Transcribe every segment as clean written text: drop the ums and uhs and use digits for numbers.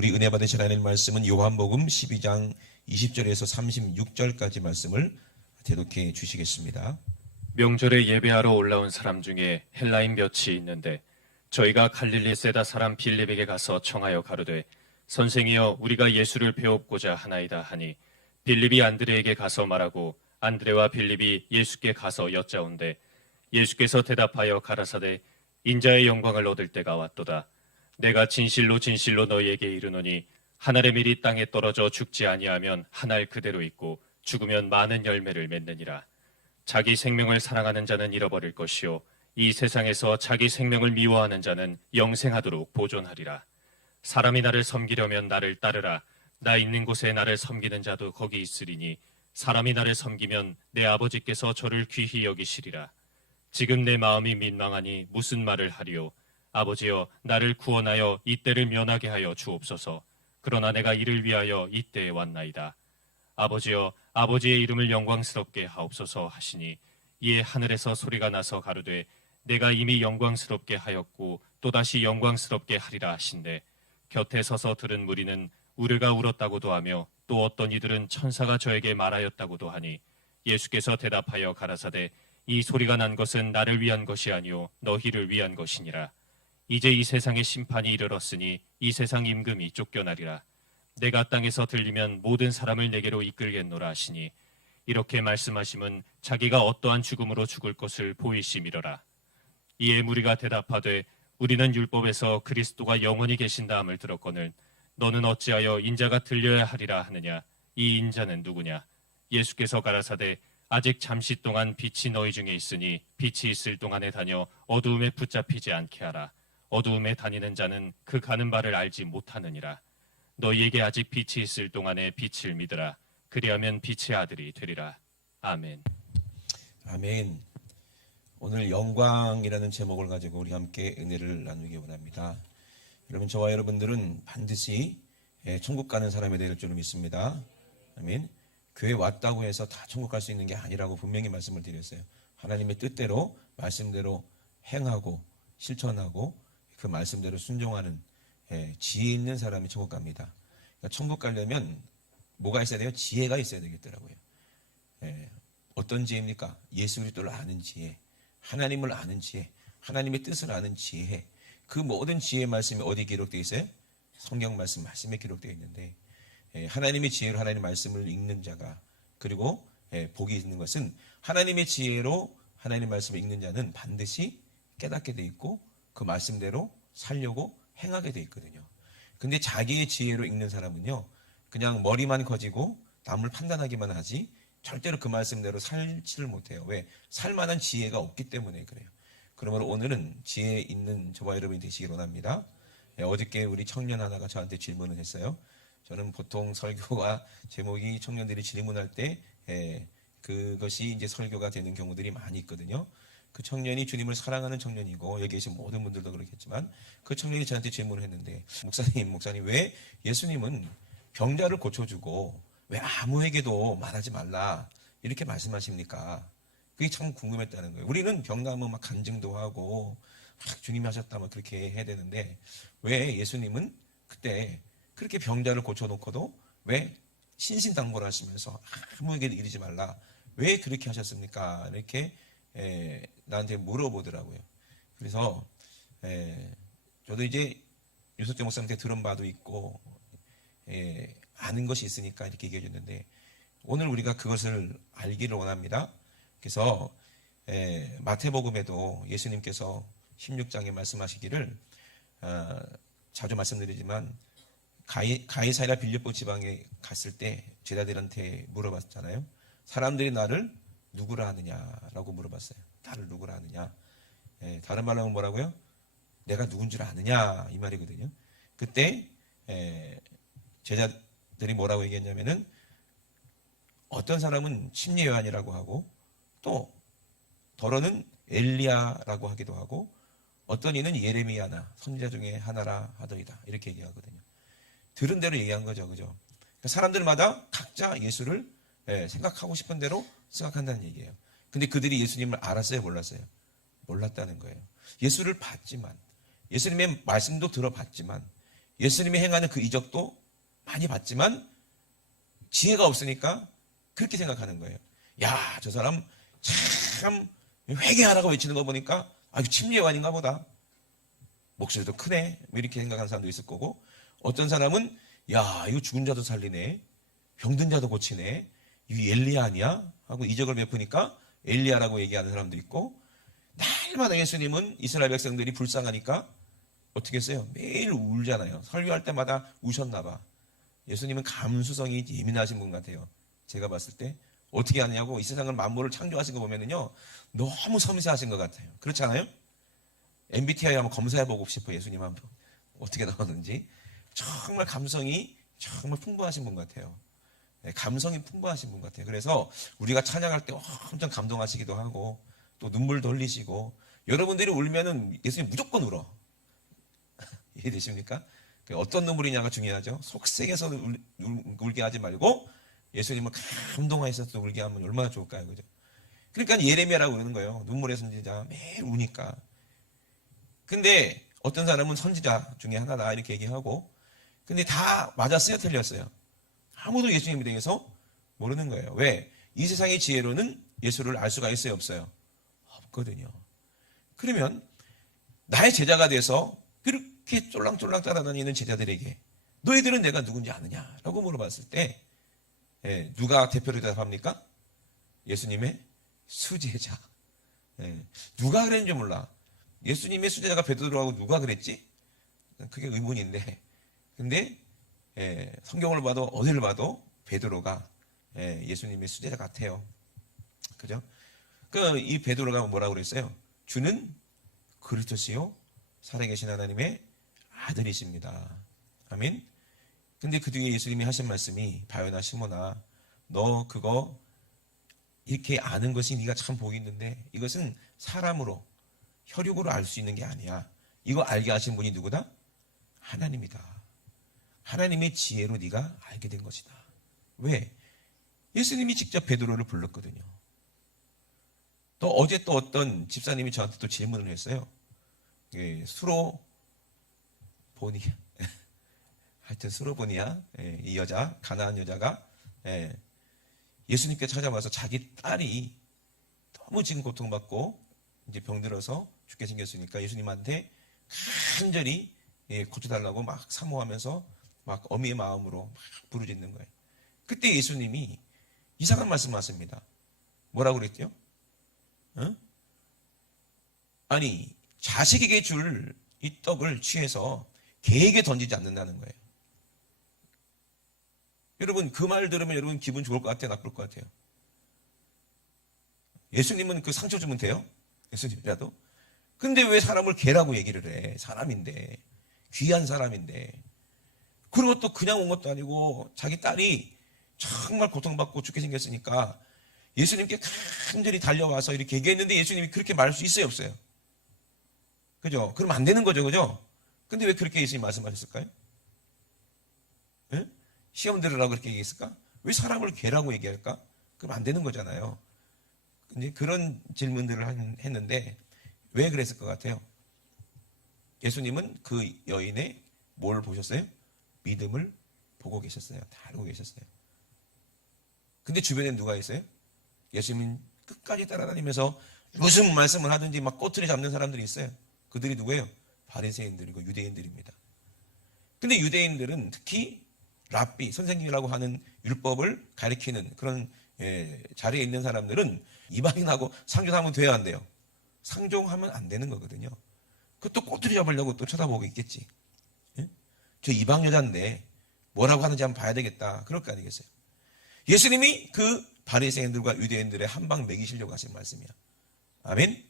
우리 은혜 받으실 하나님 말씀은 요한복음 12장 20절에서 36절까지 말씀을 대독해 주시겠습니다. 명절에 예배하러 올라온 사람 중에 헬라인 몇이 있는데 저희가 갈릴리 세다 사람 빌립에게 가서 청하여 가로되 선생이여 우리가 예수를 배웁고자 하나이다 하니 빌립이 안드레에게 가서 말하고 안드레와 빌립이 예수께 가서 여짜온대 예수께서 대답하여 가라사대 인자의 영광을 얻을 때가 왔도다. 내가 진실로 진실로 너희에게 이르노니 한 알의 밀이 땅에 떨어져 죽지 아니하면 한 알 그대로 있고 죽으면 많은 열매를 맺느니라. 자기 생명을 사랑하는 자는 잃어버릴 것이요 이 세상에서 자기 생명을 미워하는 자는 영생하도록 보존하리라. 사람이 나를 섬기려면 나를 따르라. 나 있는 곳에 나를 섬기는 자도 거기 있으리니 사람이 나를 섬기면 내 아버지께서 저를 귀히 여기시리라. 지금 내 마음이 민망하니 무슨 말을 하리요. 아버지여 나를 구원하여 이때를 면하게 하여 주옵소서. 그러나 내가 이를 위하여 이때에 왔나이다. 아버지여 아버지의 이름을 영광스럽게 하옵소서 하시니 이에 하늘에서 소리가 나서 가로되 내가 이미 영광스럽게 하였고 또다시 영광스럽게 하리라 하신대 곁에 서서 들은 무리는 우리가 울었다고도 하며 또 어떤 이들은 천사가 저에게 말하였다고도 하니 예수께서 대답하여 가라사대 이 소리가 난 것은 나를 위한 것이 아니요 너희를 위한 것이니라. 이제 이 세상의 심판이 이르렀으니 이 세상 임금이 쫓겨나리라. 내가 땅에서 들리면 모든 사람을 내게로 이끌겠노라 하시니 이렇게 말씀하심은 자기가 어떠한 죽음으로 죽을 것을 보이심이로라. 이에 무리가 대답하되 우리는 율법에서 그리스도가 영원히 계신다 함을 들었거늘 너는 어찌하여 인자가 들려야 하리라 하느냐. 이 인자는 누구냐. 예수께서 가라사대 아직 잠시 동안 빛이 너희 중에 있으니 빛이 있을 동안에 다녀 어두움에 붙잡히지 않게 하라. 어두움에 다니는 자는 그 가는 바를 알지 못하느니라. 너희에게 아직 빛이 있을 동안에 빛을 믿으라. 그리하면 빛의 아들이 되리라. 아멘. 아멘. 오늘 영광이라는 제목을 가지고 우리 함께 은혜를 나누기 원합니다. 여러분, 저와 여러분들은 반드시 천국 가는 사람이 될 줄 믿습니다. 아멘. 교회 왔다고 해서 다 천국 갈 수 있는 게 아니라고 분명히 말씀을 드렸어요. 하나님의 뜻대로 말씀대로 행하고 실천하고 그 말씀대로 순종하는 지혜 있는 사람이 천국 갑니다. 그러니까 천국 가려면 뭐가 있어야 돼요? 지혜가 있어야 되겠더라고요. 어떤 지혜입니까? 예수 그리스도를 아는 지혜, 하나님을 아는 지혜, 하나님의 뜻을 아는 지혜. 그 모든 지혜의 말씀이 어디 기록되어 있어요? 성경 말씀에 기록되어 있는데 하나님의 지혜로 하나님의 말씀을 읽는 자가 그리고 복이 있는 것은 하나님의 지혜로 하나님의 말씀을 읽는 자는 반드시 깨닫게 돼 있고 그 말씀대로 살려고 행하게 돼 있거든요. 근데 자기의 지혜로 읽는 사람은요, 그냥 머리만 커지고 남을 판단하기만 하지 절대로 그 말씀대로 살지를 못해요. 왜? 살만한 지혜가 없기 때문에 그래요. 그러므로 오늘은 지혜 있는 저와 여러분이 되시길 원합니다. 어저께 우리 청년 하나가 저한테 질문을 했어요. 저는 보통 설교가 제목이 청년들이 질문할 때 그것이 이제 설교가 되는 경우들이 많이 있거든요. 그 청년이 주님을 사랑하는 청년이고 여기 계신 모든 분들도 그렇겠지만 그 청년이 저한테 질문을 했는데 목사님 왜 예수님은 병자를 고쳐주고 왜 아무에게도 말하지 말라 이렇게 말씀하십니까? 그게 참 궁금했다는 거예요. 우리는 병 나면 막 간증도 하고 막 주님이 하셨다 막 그렇게 해야 되는데 왜 예수님은 그때 그렇게 병자를 고쳐놓고도 왜 신신당부를 하시면서 아무에게도 이르지 말라 왜 그렇게 하셨습니까? 이렇게 나한테 물어보더라고요. 그래서 저도 이제 유석재 목사님한테 들은 바도 있고 아는 것이 있으니까 이렇게 얘기해 줬는데 오늘 우리가 그것을 알기를 원합니다. 그래서 마태복음에도 예수님께서 16장에 말씀하시기를 자주 말씀드리지만 가이사랴 빌립보 지방에 갔을 때 제자들한테 물어봤잖아요. 사람들이 나를 누구라 하느냐라고 물어봤어요. 나를 누구라 하느냐. 다른 말로 하면 뭐라고요? 내가 누군 줄 아느냐 이 말이거든요. 그때 제자들이 뭐라고 얘기했냐면은 어떤 사람은 침례 요한이라고 하고 또 더러는 엘리야라고 하기도 하고 어떤 이는 예레미야나 선지자 중에 하나라 하더이다 이렇게 얘기하거든요. 들은 대로 얘기한 거죠, 그죠? 그러니까 사람들마다 각자 예수를 생각하고 싶은 대로 생각한다는 얘기예요. 근데 그들이 예수님을 알았어요, 몰랐어요? 몰랐다는 거예요. 예수를 봤지만, 예수님의 말씀도 들어봤지만, 예수님이 행하는 그 이적도 많이 봤지만 지혜가 없으니까 그렇게 생각하는 거예요. 야, 저 사람 참 회개하라고 외치는 거 보니까 아주 침례관인가 보다. 목소리도 크네. 이렇게 생각하는 사람도 있을 거고, 어떤 사람은 야, 이거 죽은 자도 살리네, 병든 자도 고치네, 이 엘리야 아니야? 하고 이적을 베푸니까 엘리야라고 얘기하는 사람도 있고, 날마다 예수님은 이스라엘 백성들이 불쌍하니까 어떻게 했어요? 매일 울잖아요. 설교할 때마다 우셨나 봐. 예수님은 감수성이 예민하신 분 같아요. 제가 봤을 때 어떻게 하느냐고, 이 세상을 만물을 창조하신 거 보면은요, 너무 섬세하신 것 같아요. 그렇지 않아요? MBTI 한번 검사해보고 싶어요. 예수님 한번 어떻게 나오는지. 정말 감성이 정말 풍부하신 분 같아요. 네, 감성이 풍부하신 분 같아요. 그래서 우리가 찬양할 때 엄청 감동하시기도 하고, 또 눈물도 흘리시고, 여러분들이 울면은 예수님 무조건 울어. 이해되십니까? 어떤 눈물이냐가 중요하죠. 속색에서 울게 하지 말고 예수님을 감동하셔서 울게 하면 얼마나 좋을까요? 그죠? 그러니까 예레미야라고 그러는 거예요. 눈물의 선지자, 매일 우니까. 근데 어떤 사람은 선지자 중에 하나다 이렇게 얘기하고, 근데 다 맞았어요, 틀렸어요? 아무도 예수님에 대해서 모르는 거예요. 왜? 이 세상의 지혜로는 예수를 알 수가 있어요, 없어요? 없거든요. 그러면 나의 제자가 돼서 그렇게 쫄랑쫄랑 따라다니는 제자들에게 너희들은 내가 누군지 아느냐라고 물어봤을 때 누가 대표로 대답합니까? 예수님의 수제자. 누가 그랬는지 몰라. 예수님의 수제자가 베드로라고 누가 그랬지? 그게 의문인데, 근데 성경을 봐도 어디를 봐도 베드로가 예수님의 수제자 같아요. 그죠? 이 베드로가 뭐라고 그랬어요? 주는 그리스도시요 살아계신 하나님의 아들이십니다. 아멘. 근데 그 뒤에 예수님이 하신 말씀이, 바요나 시몬아, 너 그거 이렇게 아는 것이 네가 참 복이 있는데 이것은 사람으로 혈육으로 알 수 있는 게 아니야. 이거 알게 하신 분이 누구다? 하나님이다. 하나님의 지혜로 네가 알게 된 것이다. 왜? 예수님이 직접 베드로를 불렀거든요. 또 어제 또 어떤 집사님이 저한테 또 질문을 했어요. 수로보니아 하여튼 수로보니아 이 여자, 가나안 여자가 예수님께 찾아와서 자기 딸이 너무 지금 고통받고 이제 병들어서 죽게 생겼으니까 예수님한테 간절히 고쳐달라고 막 사모하면서 막 어미의 마음으로 막 부르짖는 거예요. 그때 예수님이 이상한 말씀하십니다. 뭐라고 그랬죠? 응? 아니, 자식에게 줄 이 떡을 취해서 개에게 던지지 않는다는 거예요. 여러분, 그 말 들으면 여러분 기분 좋을 것 같아요? 나쁠 것 같아요? 예수님은 그 상처 주면 돼요? 예수님이라도? 근데 왜 사람을 개라고 얘기를 해? 사람인데, 귀한 사람인데. 그리고 또 그냥 온 것도 아니고 자기 딸이 정말 고통받고 죽게 생겼으니까 예수님께 간절히 달려와서 이렇게 얘기했는데 예수님이 그렇게 말할 수 있어요, 없어요? 그죠? 그럼 안 되는 거죠, 그죠? 근데 왜 그렇게 예수님이 말씀하셨을까요? 예? 시험 들으라고 그렇게 얘기했을까? 왜 사람을 개라고 얘기할까? 그럼 안 되는 거잖아요. 근데 그런 질문들을 했는데 왜 그랬을 것 같아요? 예수님은 그 여인의 뭘 보셨어요? 믿음을 보고 계셨어요. 다 알고 계셨어요. 근데 주변에 누가 있어요? 예수님 끝까지 따라다니면서 무슨 말씀을 하든지 막 꼬투리 잡는 사람들이 있어요. 그들이 누구예요? 바리새인들이고 유대인들입니다. 근데 유대인들은 특히 랍비, 선생님이라고 하는 율법을 가리키는 그런 자리에 있는 사람들은 이방인하고 상종하면 돼야 안 돼요. 상종하면 안 되는 거거든요. 그것도 꼬투리 잡으려고 또 쳐다보고 있겠지. 예? 저 이방 여자인데 뭐라고 하는지 한번 봐야 되겠다. 그럴 거 아니겠어요? 예수님이 그 바리새인들과 유대인들의 한 방 먹이시려고 하신 말씀이야. 아멘?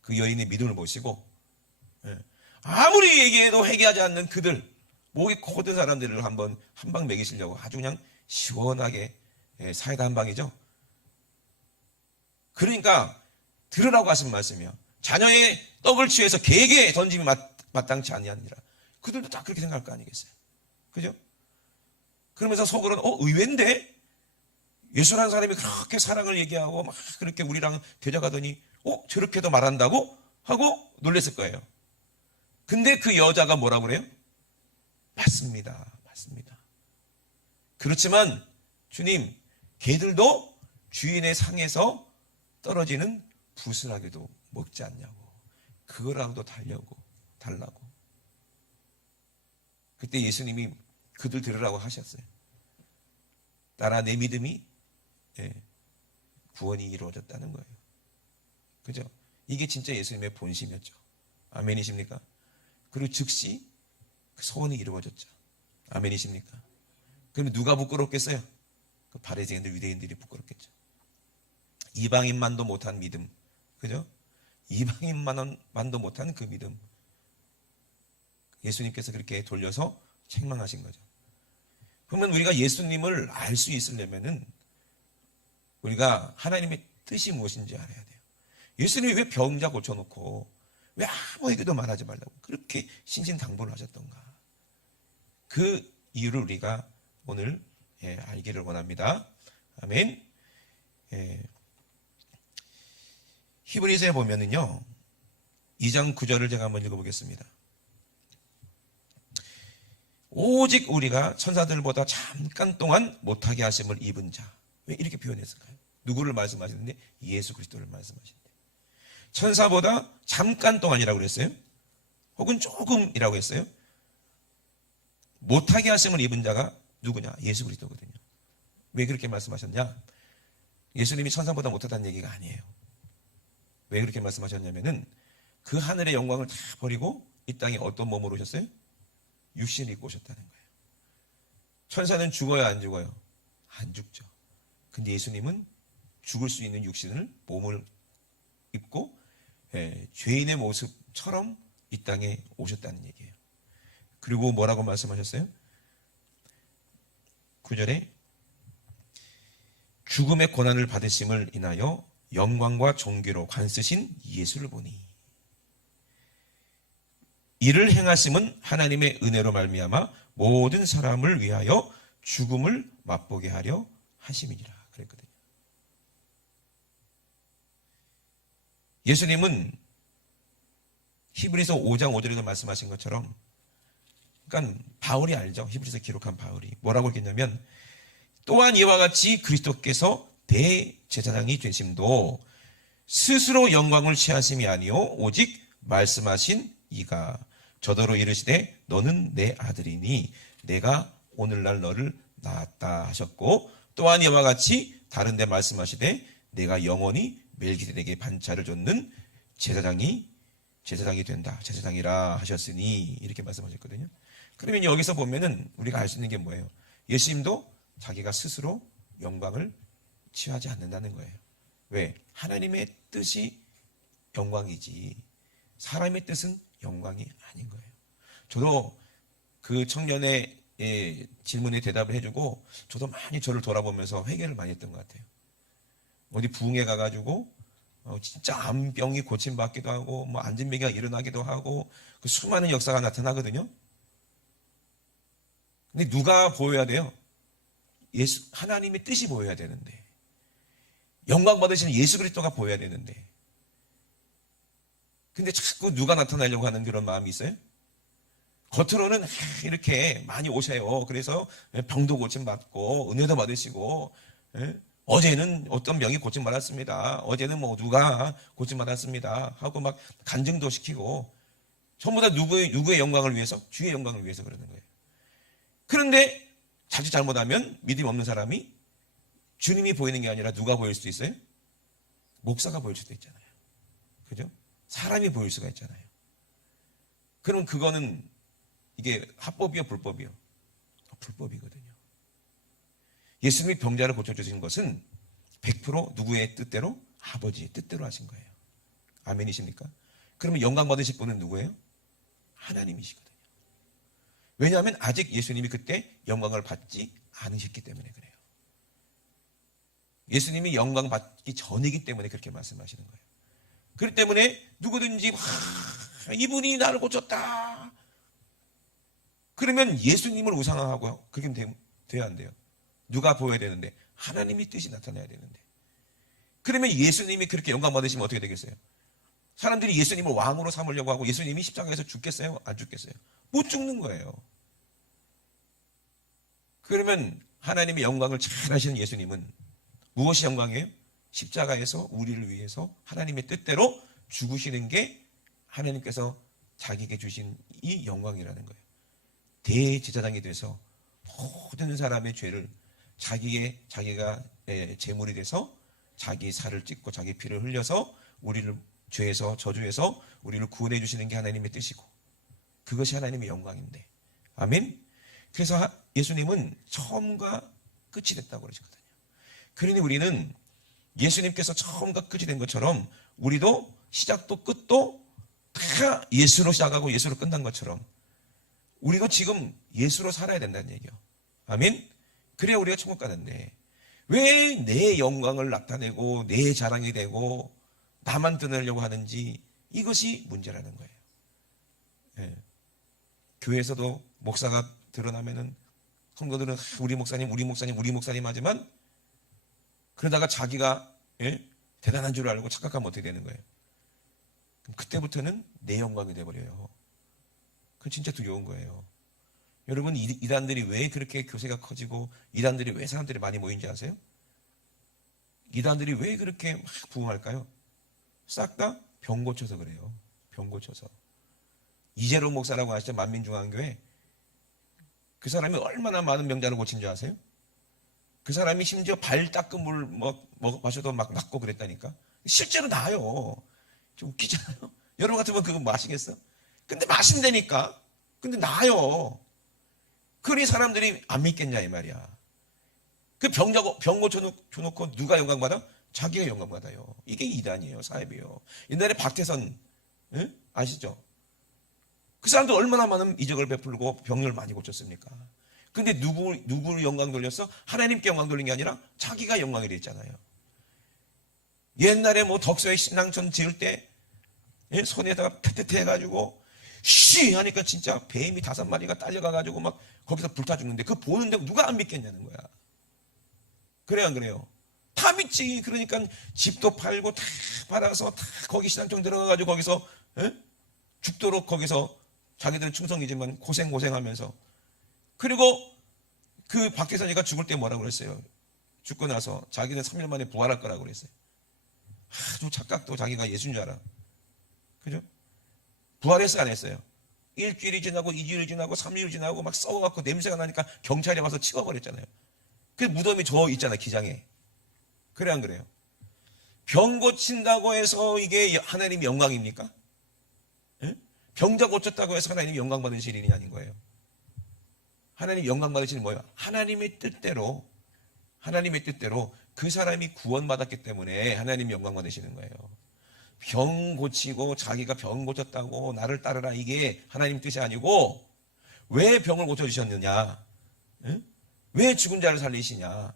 그 여인의 믿음을 보시고 아무리 얘기해도 회개하지 않는 그들, 목이 코든 사람들을 한번 한 방 먹이시려고 아주 그냥 시원하게 사이다 한 방이죠. 그러니까 들으라고 하신 말씀이야. 자녀의 떡을 취해서 개에게 던짐이 마땅치 아니하니라. 그들도 다 그렇게 생각할 거 아니겠어요? 그죠? 그러면서 속으로는 의외인데 예수라는 사람이 그렇게 사랑을 얘기하고 막 그렇게 우리랑 대적하더니 저렇게도 말한다고? 하고 놀랬을 거예요. 근데 그 여자가 뭐라고 그래요? 맞습니다. 맞습니다. 그렇지만 주님, 개들도 주인의 상에서 떨어지는 부스라기도 먹지 않냐고. 그거라도 달라고. 그때 예수님이 그들 들으라고 하셨어요. 따라 내 믿음이 구원이 이루어졌다는 거예요. 그죠? 이게 진짜 예수님의 본심이었죠. 아멘이십니까? 그리고 즉시 그 소원이 이루어졌죠. 아멘이십니까? 그러면 누가 부끄럽겠어요? 그 바리새인들, 유대인들이 부끄럽겠죠. 이방인만도 못한 믿음, 그죠? 이방인만도 못한 그 믿음, 예수님께서 그렇게 돌려서 책망하신 거죠. 그러면 우리가 예수님을 알 수 있으려면은 우리가 하나님의 뜻이 무엇인지 알아야 돼요. 예수님이 왜 병자 고쳐놓고 왜 아무에게도 말하지 말라고 그렇게 신신당부를 하셨던가? 그 이유를 우리가 오늘 알기를 원합니다. 아멘. 히브리서에 보면은요, 2장 9절을 제가 한번 읽어보겠습니다. 오직 우리가 천사들보다 잠깐 동안 못하게 하심을 입은 자. 왜 이렇게 표현했을까요? 누구를 말씀하시는데? 예수 그리스도를 말씀하시는데. 천사보다 잠깐 동안이라고 그랬어요? 혹은 조금이라고 했어요? 못하게 하심을 입은 자가 누구냐? 예수 그리스도거든요. 왜 그렇게 말씀하셨냐? 예수님이 천사보다 못하다는 얘기가 아니에요. 왜 그렇게 말씀하셨냐면은 그 하늘의 영광을 다 버리고 이 땅에 어떤 몸으로 오셨어요? 육신을 입고 오셨다는 거예요. 천사는 죽어요, 안 죽어요? 안 죽죠. 근데 예수님은 죽을 수 있는 육신을, 몸을 입고 죄인의 모습처럼 이 땅에 오셨다는 얘기예요. 그리고 뭐라고 말씀하셨어요? 9절에 죽음의 고난을 받으심을 인하여 영광과 존귀로 관쓰신 예수를 보니 이를 행하심은 하나님의 은혜로 말미암아 모든 사람을 위하여 죽음을 맛보게 하려 하심이니라 그랬거든요. 예수님은 히브리서 5장 5절에도 말씀하신 것처럼, 그러니까 바울이 알죠. 히브리서 기록한 바울이 뭐라고 했냐면, 또한 이와 같이 그리스도께서 대제사장이 되심도 스스로 영광을 취하심이 아니요 오직 말씀하신 이가 저더러 이르시되 너는 내 아들이니 내가 오늘날 너를 낳았다 하셨고, 또한 이와 같이 다른 데 말씀하시되 내가 영원히 멜기세덱에게 반차를 줬는 제사장이 된다. 제사장이라 하셨으니 이렇게 말씀하셨거든요. 그러면 여기서 보면은 우리가 알 수 있는 게 뭐예요? 예수님도 자기가 스스로 영광을 취하지 않는다는 거예요. 왜? 하나님의 뜻이 영광이지 사람의 뜻은 영광이 아닌 거예요. 저도 그 청년의 질문에 대답을 해주고 저도 많이 저를 돌아보면서 회개를 많이 했던 것 같아요. 어디 부흥회 가가지고 진짜 암병이 고침받기도 하고 뭐 안진병이가 일어나기도 하고 그 수많은 역사가 나타나거든요. 근데 누가 보여야 돼요? 하나님의 뜻이 보여야 되는데, 영광 받으시는 예수 그리스도가 보여야 되는데, 근데 자꾸 누가 나타나려고 하는 그런 마음이 있어요? 겉으로는 이렇게 많이 오세요. 그래서 병도 고침받고 은혜도 받으시고, 어제는 어떤 병이 고침받았습니다. 어제는 뭐 누가 고침받았습니다 하고 막 간증도 시키고, 전부 다 누구의 영광을 위해서? 주의 영광을 위해서 그러는 거예요. 그런데 자칫 잘못하면 믿음 없는 사람이 주님이 보이는 게 아니라 누가 보일 수도 있어요? 목사가 보일 수도 있잖아요. 그죠? 사람이 보일 수가 있잖아요. 그럼 그거는 이게 합법이요, 불법이요? 불법이거든요. 예수님이 병자를 고쳐주신 것은 100% 누구의 뜻대로? 아버지의 뜻대로 하신 거예요. 아멘이십니까? 그러면 영광 받으실 분은 누구예요? 하나님이시거든요. 왜냐하면 아직 예수님이 그때 영광을 받지 않으셨기 때문에 그래요. 예수님이 영광 받기 전이기 때문에 그렇게 말씀하시는 거예요. 그렇기 때문에 누구든지 이분이 나를 고쳤다 그러면 예수님을 우상화하고 그렇게 돼야 안 돼요. 누가 보여야 되는데? 하나님의 뜻이 나타나야 되는데. 그러면 예수님이 그렇게 영광 받으시면 어떻게 되겠어요? 사람들이 예수님을 왕으로 삼으려고 하고 예수님이 십자가에서 죽겠어요? 안 죽겠어요? 못 죽는 거예요. 그러면 하나님의 영광을 잘 하시는 예수님은 무엇이 영광이에요? 십자가에서 우리를 위해서 하나님의 뜻대로 죽으시는 게 하나님께서 자기에게 주신 이 영광이라는 거예요. 대제사장이 돼서 모든 사람의 죄를 자기가 제물이 돼서 자기 살을 찢고 자기 피를 흘려서 우리를 죄에서 저주에서 우리를 구원해 주시는 게 하나님의 뜻이고, 그것이 하나님의 영광인데, 아멘. 그래서 예수님은 처음과 끝이 됐다고 그러시거든요. 그러니 우리는 예수님께서 처음과 끝이 된 것처럼 우리도 시작도 끝도 다 예수로 시작하고 예수로 끝난 것처럼 우리도 지금 예수로 살아야 된다는 얘기예요. 아멘. 그래야 우리가 천국 가는데, 왜 내 영광을 나타내고 내 자랑이 되고 나만 드러내려고 하는지, 이것이 문제라는 거예요. 예. 교회에서도 목사가 드러나면은 성도들은 우리 목사님 하지만, 그러다가 자기가 대단한 줄 알고 착각하면 어떻게 되는 거예요? 그럼 그때부터는 내 영광이 돼버려요. 그건 진짜 두려운 거예요. 여러분, 이단들이 왜 그렇게 교세가 커지고 이단들이 왜 사람들이 많이 모인지 아세요? 이단들이 왜 그렇게 막 부흥할까요? 싹 다 병 고쳐서 그래요. 병 고쳐서. 이재로 목사라고 아시죠? 만민중앙교회. 그 사람이 얼마나 많은 병자를 고친 줄 아세요? 그 사람이 심지어 발 닦은 물 마셔도 막 낫고 그랬다니까. 실제로 나아요. 좀 웃기잖아요. 여러분 같으면 그거 마시겠어? 근데 마신다니까. 근데 나아요. 그러니 사람들이 안 믿겠냐 이 말이야. 그 병 고쳐놓고 누가 영광받아? 자기가 영광받아요. 이게 이단이에요. 사입이에요. 옛날에 박태선 아시죠? 그 사람도 얼마나 많은 이적을 베풀고 병을 많이 고쳤습니까? 근데 누구를 영광 돌렸어? 하나님께 영광 돌린 게 아니라 자기가 영광이 됐잖아요. 옛날에 덕서에 신랑천 지을 때 손에다가 태태태 해가지고 쉬 하니까 진짜 뱀이 5마리가 딸려가가지고 막 거기서 불타 죽는데, 그거 보는데 누가 안 믿겠냐는 거야. 그래요, 안 그래요? 다 믿지. 그러니까 집도 팔고 다 팔아서 다 거기 신앙청 들어가가지고 거기서 죽도록 거기서 자기들은 충성이지만 고생하면서. 그리고 그 박태선이가 죽을 때 뭐라고 그랬어요? 죽고 나서 자기는 3일 만에 부활할 거라고 그랬어요. 아주 착각도 자기가 예수인 줄 알아. 그죠? 부활했어요, 안 했어요? 일주일이 지나고 2주일이 지나고 3일이 지나고 막 썩어갖고 냄새가 나니까 경찰이 와서 치워버렸잖아요. 그 무덤이 저 있잖아요, 기장에. 그래, 안 그래요? 병 고친다고 해서 이게 하나님의 영광입니까? 병자 고쳤다고 해서 하나님이 영광 받으실 일이 아닌 거예요. 하나님 영광 받으시는 뭐예요? 하나님의 뜻대로 그 사람이 구원받았기 때문에 하나님이 영광 받으시는 거예요. 병 고치고 자기가 병 고쳤다고 나를 따르라, 이게 하나님 뜻이 아니고, 왜 병을 고쳐주셨느냐? 왜 죽은 자를 살리시냐?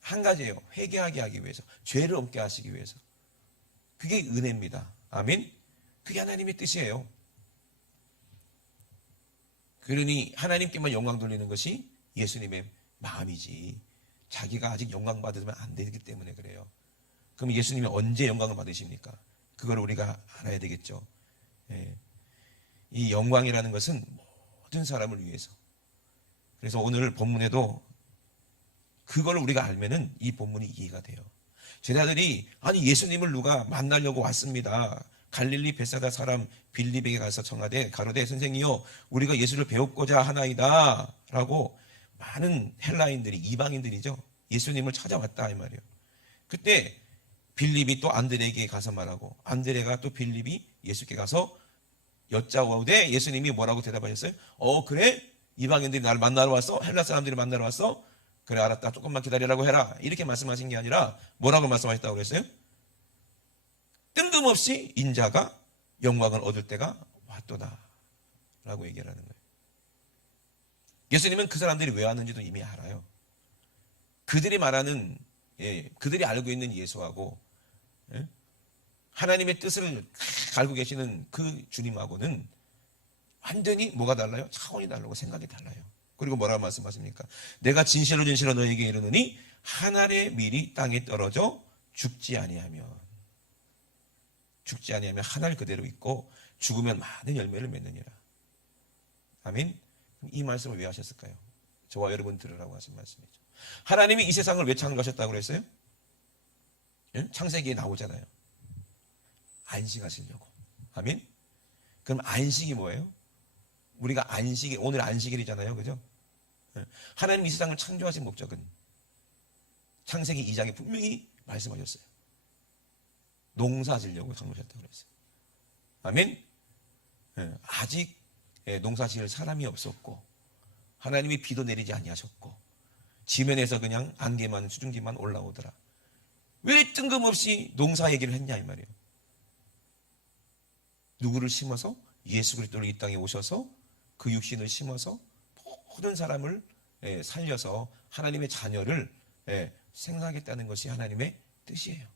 한 가지예요. 회개하게 하기 위해서, 죄를 없게 하시기 위해서. 그게 은혜입니다. 아멘. 그게 하나님의 뜻이에요. 그러니 하나님께만 영광 돌리는 것이 예수님의 마음이지, 자기가 아직 영광 받으면 안 되기 때문에 그래요. 그럼 예수님이 언제 영광을 받으십니까? 그걸 우리가 알아야 되겠죠. 이 영광이라는 것은 모든 사람을 위해서. 그래서 오늘 본문에도 그걸 우리가 알면은 이 본문이 이해가 돼요. 제자들이 아니 예수님을 누가 만나려고 왔습니다. 갈릴리 벳사다 사람 빌립에게 가서 청하되 가로되 선생이여 우리가 예수를 배우고자 하나이다 라고 많은 헬라인들이, 이방인들이죠, 예수님을 찾아왔다 이 말이에요. 그때 빌립이 또 안드레에게 가서 말하고, 안드레가 또 빌립이 예수께 가서 여짜오되 예수님이 뭐라고 대답하셨어요? 그래? 이방인들이 나를 만나러 왔어? 헬라 사람들이 만나러 왔어? 그래 알았다, 조금만 기다리라고 해라, 이렇게 말씀하신 게 아니라 뭐라고 말씀하셨다고 그랬어요? 뜬금없이 인자가 영광을 얻을 때가 왔도다 라고 얘기를 하는 거예요. 예수님은 그 사람들이 왜 왔는지도 이미 알아요. 그들이 말하는, 그들이 알고 있는 예수하고 하나님의 뜻을 알고 계시는 그 주님하고는 완전히 뭐가 달라요? 차원이 다르고 생각이 달라요. 그리고 뭐라고 말씀하십니까? 내가 진실로 너에게 이르노니 한 알의 밀이 땅에 떨어져 죽지 아니하면 한 알 그대로 있고 죽으면 많은 열매를 맺느니라. 아멘. 이 말씀을 왜 하셨을까요? 저와 여러분 들으라고 하신 말씀이죠. 하나님이 이 세상을 왜 창조하셨다고 그랬어요? 예? 창세기에 나오잖아요. 안식하시려고. 아멘? 그럼 안식이 뭐예요? 우리가 안식이, 오늘 안식일이잖아요. 그죠? 예. 하나님이 이 세상을 창조하신 목적은 창세기 2장에 분명히 말씀하셨어요. 농사 지으려고 창조하셨다고 그랬어요. 아멘? 예. 아직 농사 지을 사람이 없었고 하나님이 비도 내리지 아니하셨고 지면에서 그냥 안개만 수증기만 올라오더라. 왜 뜬금없이 농사 얘기를 했냐 이 말이에요. 누구를 심어서? 예수 그리스도를 이 땅에 오셔서 그 육신을 심어서 모든 사람을 살려서 하나님의 자녀를 생산하겠다는 것이 하나님의 뜻이에요.